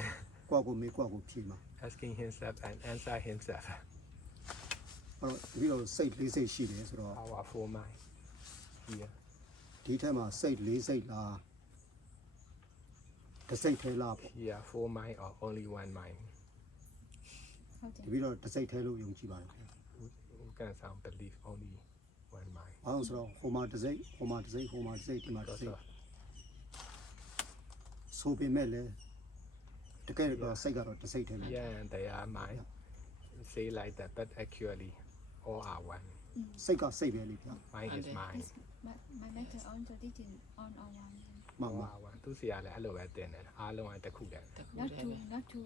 ကိုမေးကိုဖြေမှာ asking himself and answer himself အဲ့တော့တပည့်တော်စိတ်၄စိတ်ရှိတယ်ဆိုတော့ our four mind here ဒီထက်မှာစိတ်၄စိတ်လားတစ်စိတ်ထဲလားပေါ့ here four mind or only one mind ဟုတ်တယ် တပည့်တော့တစ်စိတ်ထဲလို့ယုံကြည်ပါတယ်ခင်ဗျာ who can sound believe only one mind ဘာလို့ဆိုတော့ဟိုမှာတစ်စိတ်ဟိုမှာတစ်စိတ်ဟိုမှာတစ်စိတ်ဒီမှာတစ်စိတ်ဆိုပေမဲ့လည်းတကယ်တော့စိတ်ကတော့တစ်စိတ်ထဲလို့ yeah and they are mind say like that but actually all are one စိတ်ကစိတ်ပဲလေဗျာ mind is mind This my matter also did on our one မှန် all ပါ are one သူစီကလည်းအဲ့လိုပဲတင်တယ်အားလုံးကတစ်ခုတည်း တခု not တ to ည်းပဲ not to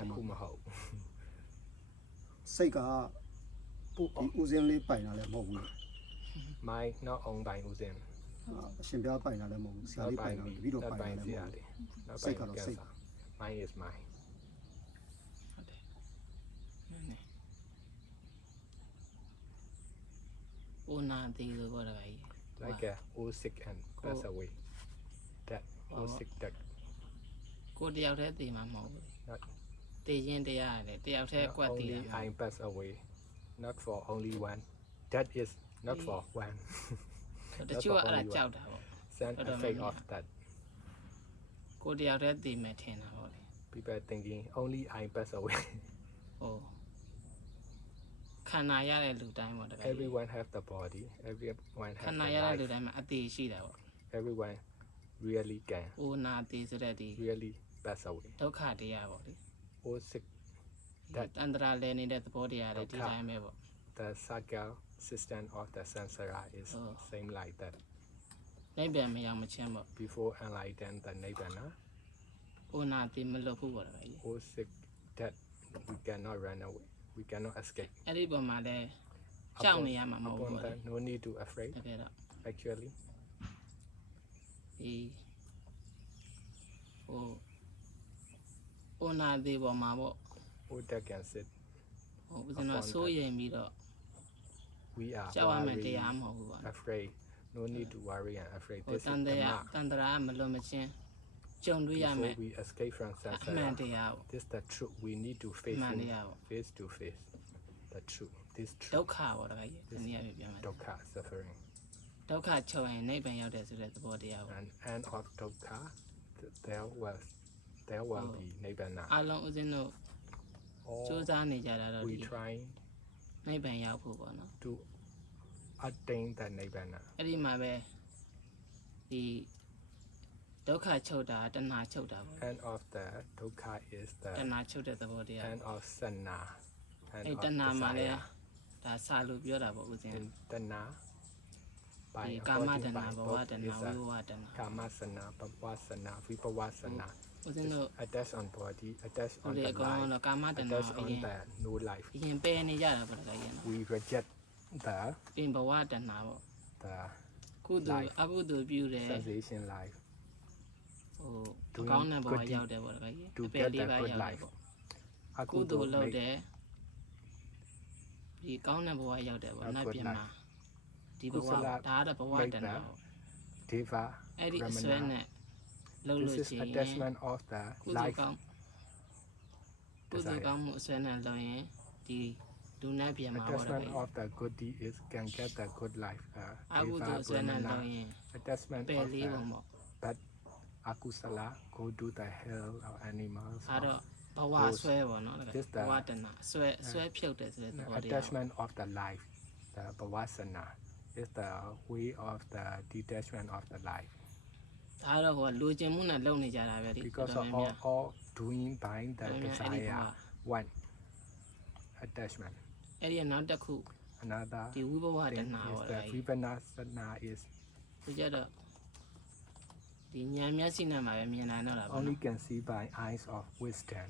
တစ်ခုမဟုတ် စိတ်ကဒီဦးစင်းလေးပိုင်တာလည်းမဟုတ်ဘူး mind not owned by ဦးစင် အရှင်ပြားပိုင်တာလည်းမဟုတ်ဘူးဆရာ not လေးပို by င်တာ me တပည့်တော့ not ပိုင် by တာ ဆ လည်းမ ရာ ဟုတ်ဘူး လေး not စိ by တ်ကတော့စိတ် mind is mine ဟုတ်တယ်အိုနာတီလို့ပြောတာကြီး like a old sick and pass away that old sick that ကိုတယောက်တည်းတည်မှာမဟုတ်ဘူး not တည်ရင်တရားရတယ်တယောက်တည်း not ကွက်တည် only တာ I pass away not for only one that is not for one တချို့ကအဲ့ဒါကြောက်တာပေါ့ send effect of that ကိုတယောက်တည်းတည်မယ်ထင်တာပေါ့လေ people thinking only I pass away ဟိုခန္ဓာရတဲ့လူတိုင်းပေါ့တကယ် everyone have the body everyone ခ has န္ဓာ the ရတဲ့လူ life တိုင်းမှာအသေးရှိတာပေါ့ everyone really can အိုနာတီဆိုတဲ့ဒီ really pass away ဒုက္ခတရားပေါ့လေ old sick တန်တရာလဲနေတဲ့သဘောတရားတွေဒီတိုင်းပဲပေါ့ the cycle system of the samsara is Oh. same like that နိုင်ပြန်မရောက်မချင်းပေါ့ before enlighten the nibbana အိုနာတီမလွတ်ဘူးပေါ့တကယ်ကြီး old sick that we cannot run away we cannot escape အဲ့ဒီပုံမှာလဲကြောက်နေရမှာမဟုတ် upon ဘူးပေါ့ that no need to afraid တကယ်တော့ actually ဒီဟိုအိုနာတီပေါ်မှာပေါ့ old that can sit ဟိုဦးဇင်းတို့စိုးရိမ်ပြီးတော့ we are ကြောက်ရမယ် worried, တရားမဟုတ်ဘူးပေါ့ afraid no need to worry and afraid ဟို this တ is န်တ the ရာ mark တန်တရာမလွတ်မချင်းကြုံတွေ့ရမယ် before we escape from အမှန် samsara တရားပေါ့ this the truth we need to အ face မှန် in တရားပေါ့ face to face the truth this ဒု truth က္ခပေါ့တကယ်ကြီးဒီနေ့ပြပြမယ် dukkha suffering ဒုက္ခချုပ်ရင်နိဗ္ဗာန်ရောက်တယ်ဆိုတဲ့သဘောတရားပေါ့ and end of dukkha there will be nibbana အားလုံးဦးဇင်းတို့စူး all စမ်းနေကြတာတော့ we ဒီ trying နိဗ္ဗာန်ရောက်ဖို့ပေါ့နော် to attain the nibbana အဲ့ဒီမှာပဲဒီဒုက္ခချုပ်တာတဏှာချုပ်တာပေါ့ end of the dukkha is တ the ဏှာချုပ်တဲ့သဘောတရား end of sanna end အဲ့ of တဏှာမှာလဲ desire ဒါစာလို့ပြောတာပေါ့ဦးဇင်း in tanna by ဒီကာမတ according ဏှာ by ဘဝ both တဏှာ is ဝိ a ဘဝတဏှာ kamasana bhavasana vipavasana ဦးဇင်းတို့ attach on body attach ဟို on ဒီ the အကောင် life တော့ကာမတဏှာ attach အ on ရင် the no life အရင်ပယ်နေကြတာပေါ့တကယ်ကြီးနော် we reject the ပြင်ဘဝတဏှာပေါ့ the ကုသိုလ်အကုသိုလ်ပြုတယ် sensation life ဟိုအကောင်းတဲ့ဘဝရောက်တယ်ပေါ့တကယ်ကြီး to အပယ် get လေး the ပါ good ရောက်တယ် life ပေါ့ကုသိုလ် akudo လုပ် make တယ်ဒီကောင်းတဲ့ဘဝရောက်တယ်ပေါ့ A နတ် good ပြည်မှာဒီဘဝ ကုသလ ဒါကတော့ဘဝတဏှာပေါ့ deva အဲ့ဒီအစွဲ brahmana နဲ့လှုပ် this လို့ is ရှိရင် attachment of the ကုသိုလ် life ကောင်းကုသိုလ်ကောင်းမှုအစွဲနဲ့လှုပ်ရင်ဒီဒုနတ်ပြည်မှာပေါ့တကယ် attachment of the good deed is can get the good life အကုသိုလ်အစွဲနဲ့လှုပ်ရင် attachment ပယ် of လေး the ပုံပေါ့ bad akusala go to the hell or animals အဲ့တော့ဘဝဆွဲပေါ့နော်တကယ် This the- ဘဝတဏှာဆွဲဖြုတ်တယ်ဆိုတဲ့သဘောတရား attachment of the life the bhavasana is the way of the detachment of the life ဒါတော့ဟိုလူကျင်မှုနဲ့လုံနေကြတာပဲဒီ because တော် of တော်များ all doing by the တော်များအဲ့ဒီဘဝ desire one attachment အဲ့ဒီနောက်တစ်ခု another ဒီဝိဘဝတ thing ဏှာ is ပေါ့ the လေ vipanasana is သူကြတော့ဒီဉာဏ်မျက်စိနဲ့မှပဲမြင်နိုင်တော့တာပေါ့ only နော် can see by eyes of wisdom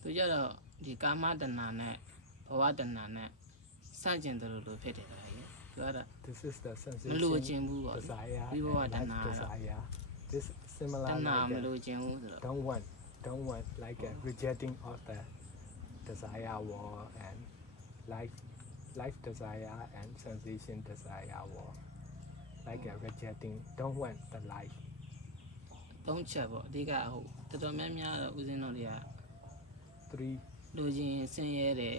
သူကြတော့ဒီကာမတဏှာနဲ့ဘဝတဏှာနဲ့စန့်ကျင်တယ်လို့ဖြစ်တယ်လေသူကတော့ this is the မလိုချင် sensation ဘူးပေါ့ desire ဝိဘဝ and တ life ဏှာတော့ desire this တ similar ဏှာ like မ a လိုချင်ဘူးဆိုတော့ don't want like a rejecting of the desire war and life desire and sensation desire war like a rejecting don't want the life သုံးချက်ပေါ့အဓိကဟိုတော်တော်များများတော့ဦးဇင်းတို့တွေက three လူချင်းဆင်းရဲတယ်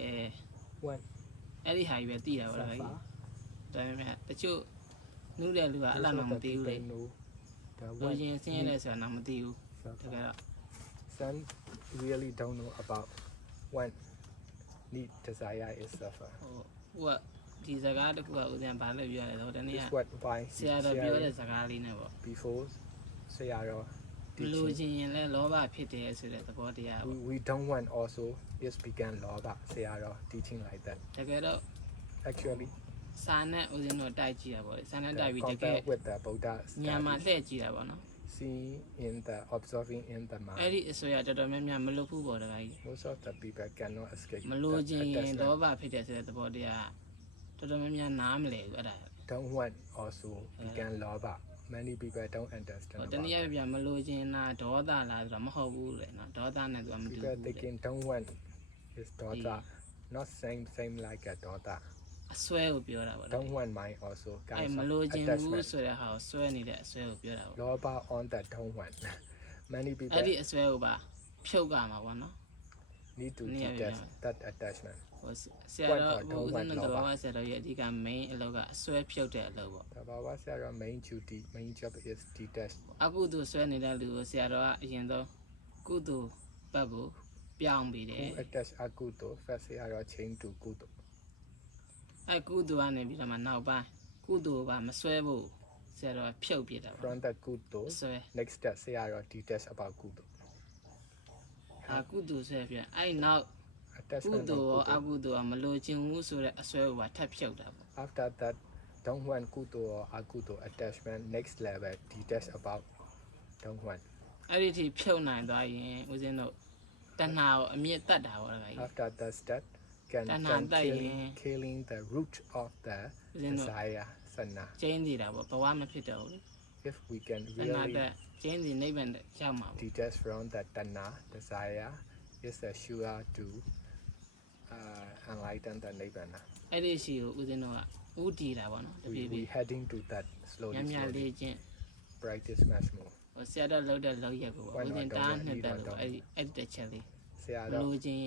one အဲ့ဒီဟာကြီးပဲသိတာပေါ့လေ suffer ဒါပေမဲ့တချို့နုတဲ့လူကအဲ့လောက်တော့မသိဘူးလေ know the လူ one ချင်းဆင်းရဲတယ်ဆိုတာတော့မသိဘူးတက suffer ယ်တော့ some really don't know about one need desire is suffer. ဟိုဒီစကားတခုကဦးဇင်းဘာလို့ပြောရလဲဆိုတော့တနေ့ This က what why ဆရာတော်ပြောတဲ့စကားလေးနဲ့ပေါ့ before Sayaro မလို့ teaching. ခြင်းရင်လည်းလောဘဖြစ်တယ်ဆိုတဲ့သဘောတရားပေါ့ We don't want also is began Loba Sayaro teaching like that. တကယ်တော့ Actually, စာနဲ့ဦးဇင်းတို့တိုက်ကြည့်တာပေါ့စာနဲ့တိုက်ပြီးတကယ် compare with the Buddha ညမှာ studies, လှည့်ကြည့်တာပေါ့နော် see in the observing in the အဲ့ mind. ဒီအစိုးရတော်တော်များများမလို့ဘူးပေါ့တခါကြီး Most of the people cannot escape မလို့ that ခြင်းရင်လော attachment. ဘဖြစ်တယ်ဆိုတဲ့သဘောတရားတော်တော်များများနားမလည်ဘူးအဲ့ဒါ Don't want also began Loba. Many people don't understand တ about နည်းအား that. ဖြင့်မလို့ခြင်းလားဒေါသလားဆိုတော့မဟုတ်ဘူးလေနော်ဒေါသနဲ့သူကမတူ People ဘူးတဲ့ thinking don't want is daughter, not same like a daughter. အစွဲကိုပြောတာပေါ့ Don't want mine also အဲ့ kinds မ of လို့ခြင်းဘူး attachment. ဆိုတဲ့ဟာကိုစွဲနေတဲ့အစွဲကိုပြောတာပေါ့ Loba on that don't want. Many အဲ့ people ဒီအစွဲကိုပါဖြုတ်ကမှာပေါ့နော် need to Yeah, detach yeah. that attachment. ဟိုဆရာတော်ဘုရားနဲ့တော်ဘာဆရာတော်ရဲ့အဓိက main အလုပ်ကအစွဲဖြုတ်တဲ့အလုပ်ပေါ့ The Baba said our main duty, main job is detach. အကုသိုလ်ဆွဲနေတဲ့လူကိုဆရာတော်ကအရင်ဆုံးကုသိုလ်ဘက်ကိုပြောင်းပြီးတယ် Who attach akuto, first say our chain to kuto. အဲ့ကုသိုလ်ကနေပြီးတော့မှနောက်ပိုင်းကုသိုလ်ကမဆွဲဖို့ဆရာတော်ကဖြုတ်ပြတာပေါ့ From that kuto, အစွဲ next step say our detach about kuto. အကုသိုလ်ဆွဲပြအဲ့နောက်ကု Attachment သိုလ်ရော of အ kuto. ကုသိုလ်ကမလိုချင်ဘူးဆိုတဲ့အစွဲကိုပါထပ်ဖြုတ်တာပေါ့ After that, don't want kuto or akuto attachment. Next level, detach about don't want. အဲ့ဒီထိဖြုတ်နိုင်သွားရင်ဦးဇင်းတို့တဏှာကိုအမြင့်တတ်တာပေါ့လေ After that step, can killing the root of the desire, sana. ကျင်းနေတာပေါ့ဘဝမဖြစ်တော့ဘူး If we can တဏှာ really တက်ကျင်းစီနိဗ္ဗာန်ရောက်မှာပေါ့ detach from the tana desire, is a sure to enlighten the nibbana. အဲ့ဒီရှိကိုဦးဇင်းတို့ကဥတည်တာပေါ့နော်တပြေးပြေး We heading to that ညံ့ slowly, ညံ့လေး slowly. ချင်း Practice much more. ဟိုဆရာတော်လှုပ်တဲ့လှုပ်ရက်ကိုပေါ့ဦးဇင်းတားနှစ်တက်လို့အဲ့ဒီတစ်ချက်လေး Say လိုချင်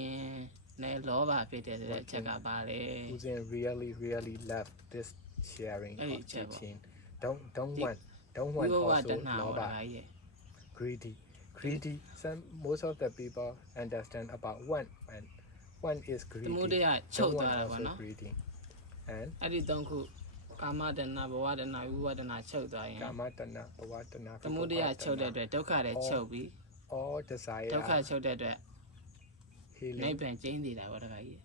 နဲ့လောဘဖြစ်တယ်ဆိုတဲ့အချက်ကပါလေ Uzen really love this sharing Hey, of Chavo. teaching. Don't Di- want ဝိဝဝ also တဏှာဟောတာ loba, ကြီး greedy. Most of the people understand about one is သမု greedy. ဒယချုပ် Don't သွား want တာပေါ့ also နော် greedy. And အဲ့ဒီသုံးခုကာမတဏှာဘဝတဏှာဝိဝတဏှာချုပ်သွားရင် kamatana, pawatana, သမုဒယချုပ်တဲ့အတွက်ဒုက္ခတွေချုပ်ပြီး all ဒုက္ခ desire ချုပ်တဲ့အတွက်နိဗ္ healing, ဗာန်ကျင်းနေတာပေါ့တခါကြီး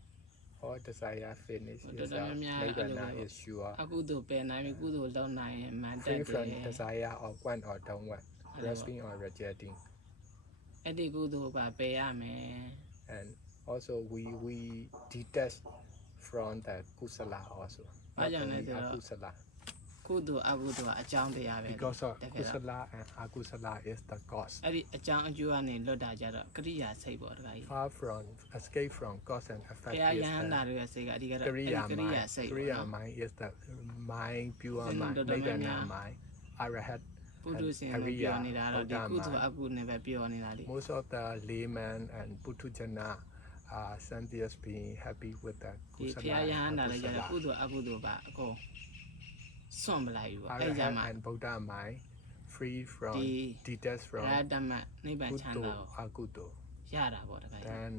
all desire finish Ito is na niya, nibbana ano ba? is sure. အကုသိုလ်ပယ်နိုင်ပြီကုသိုလ်လောက်နိုင်ရင်မန်တက် Free တယ် from desire of one or don't want, Ano ba? grasping or rejecting. အဲ့ဒီကုသိုလ်ပါပယ်ရမယ် And also we detach from the kusala also. Not Ayan, only ito. akusala. ကုသိုလ်အကုသိုလ်ကအကြောင်းတရားပဲ Because of တကယ်တော့ kusala and akusala is the cause. အဲ့ဒီအကြောင်းအကျိုးကနေလွတ်တာကြတော့ကရိယာစိတ်ပေါ့တခါကြီး Far from escape from cause and ဘ effect ုရား is ယဟန္တာ the တွေရဲ့စိတ်ကအဓိကတော့အဲ့ဒီ Kriya ကရိယာ mind. စိတ်ပေါ့ Kriya နော် mind is the mind, pure Sino mind, dodo Nibbana manya? mind, Arahat. ပုထုရှင်တွေပြောနေတာတော့ဒီကုသိုလ်အကုနဲ့ပဲပြောနေတာလေ Most of the layman and Puthujana are sentious being happy with the ဒီဘု kusala ရားယဟန္တာ and တွေကြတော့ akusala. ကုသိုလ်အကုသိုလ်ပါအကုန်စွန့်ပလိုက်ဘူးပေါ့အဲ့ကြ Arahat မှာ and Buddha mind free from Di- detached ဘ from ုရားဓမ္မနိဗ္ဗာန်ချမ်းသာ Kuto ကို Akuto. ရတာပေါ့တခါကြီး Then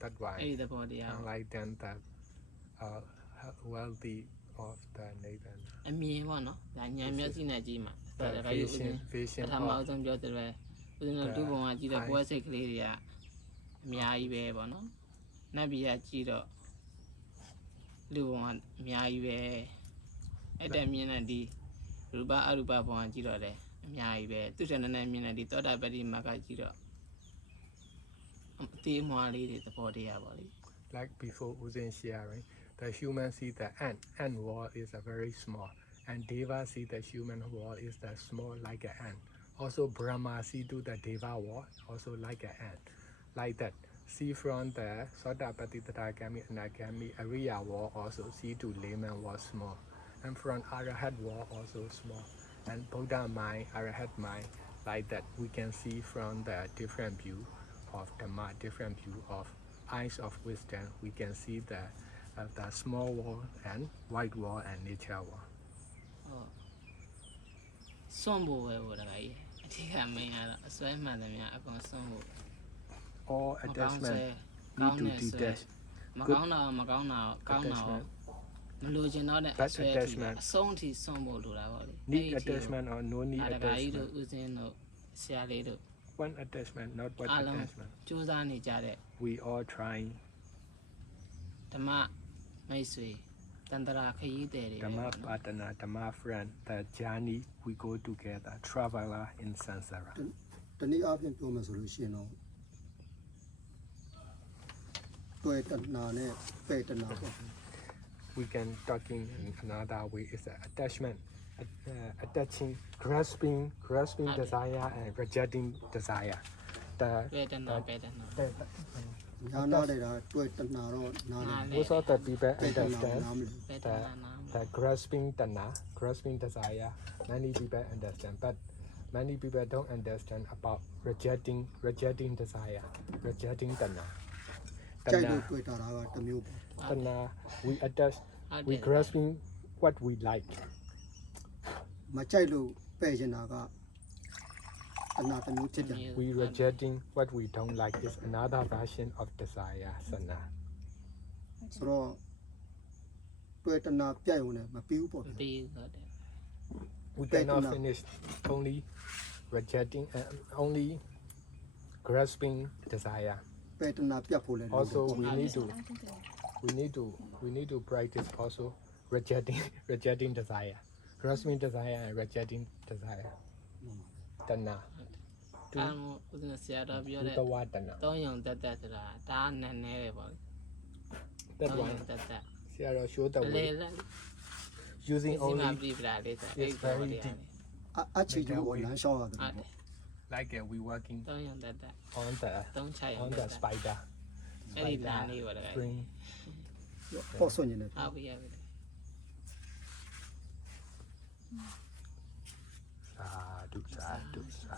that's အဲ့ဒီ why သဘောတရားကို enlighten the wealthy of the Nibbana. အမြင်ပေါ့နော်ဒါဉာဏ်မျက်စိနဲ့ကြည့်မှာဒါ The တခါကြီးဦးဇင်း vision ပထမ of ဆုံးပြောတယ်ပဲဦးဇင်းတို့ဒုဘုံကကြည့်တော့ပွဲစိတ်ကလေးတွေကအများကြီးပဲပေါ့နော်နတ်ပြည်ကကြည့်တော့လူဘုံကအများကြီးပဲအဲ့တဲ့မြင်တဲ့ဒီရူပအရူပဘုံကကြည့်တော့လေအများကြီးပဲသူတည်းနဲ့မြင်တဲ့ဒီသောတာပတိမကကြည့်တော့အသေးမွားလေးတွေသဘောတရားပေါ့လေ like before Uzin sharing, the human see the ant wall is a very small, and Deva see the human wall is the small like an ant. Also Brahma see to the Deva wall also like an ant, like that. See from the Sotapati Tathagami Anagami Ariya wall also see to layman wall small, and from Arahat wall also small, and Buddha mind, Arahat mind, like that. We can see from the different view of Dhamma, different view of eyes of wisdom. We can see the small wall and white wall and nature wall. ဟုတ်စွန့်ဖို့ပဲပေါ့တခါကြီးအထက်ကမင်းကတော့အစွဲမှန်တယ်များအကုန်စွန့်ဖို့ All မကောင်းဆွဲ attachment, ကောင်း to တယ်ဆိုရင် detach မကောင်းတာမကောင်းတာကောင်းတာရောမလိုချင်တော့တဲ့အဆွဲထူအဆုံးအထိဆုံးဖို့လိုတာပေါ့လေ need attachment or no need ဒါကြီးတို့ attachment ဦးစင်းတို့ဆရာလေးတို့ one attachment not one အားလုံး attachment စူးစမ်းနေကြတဲ့ we all trying ဓမ္မမိတ်ဆွေတန်တရာခရီးသည်တွေပဲ Dhamma ပေါ့နော် partner Dhamma friend the journey we go together traveler in samsara တနည်းအားဖြင့်ပြောမယ်ဆိုလို့ရှိရင်တော့တွေ့တနာနဲ့ပဲတနာပေါ့ we can talking in another way is attachment attaching grasping desire and rejecting desire the ပဲတနာပဲတနာ ညာနာတဲ့တာတွေ့တနာတော့နားလေ most of the people ပဲတနာ understand နားမလို့ ပဲတနာနာ the grasping tana grasping desire many people understand but many people don't understand about rejecting desire rejecting tana ကြိုက်လို့တွေ့တာကတစ်မျိုးပေါ့ tana we attach ဟုတ်တ we ယ် grasping what we like မကြိုက်လို့ပဲ့ချင်တာကတနာတစ်မျိုးဖြစ်တယ် we rejecting what we don't like is another version of desire sana ဆိုတော့တွေ့တနာပြတ်ရုံနဲ့မပြီးဘူးပေါ့ မ ဗျာ ပြီးဟုတ်တယ် we cannot finish only rejecting only grasping desire ပဲတနာပြတ်ဖို့လည်းလိုတယ် also we need to Out of the we need to practice also rejecting desire grasping desire and rejecting desire tana အာမဦးစင်းဆရာတော်ပြောတဲ့ Utawa tana သုံးယုံတက်တက်ဆိုတာဒါကနည်းနည်းပဲပေါ့ that သုံးယုံ one တက်တက် Sarah show the လေ way လေ using ဒီမှာ only ပြပြလေးဆို it's very deep အချီကျူကိုလမ်းလျှောက်ရတယ် ဟုတ်တ ပေါ့ ယ် like we working သုံးယုံတက်တက် on the သုံးချယုံ on တက် the တက် spider အဲ့ဒီလမ်းလေးပေါ့လေ spring ပေါ့ဆွနေတယ် ဟုတ်ပြီဟုတ်ပြီ sadhu sadhu sadhu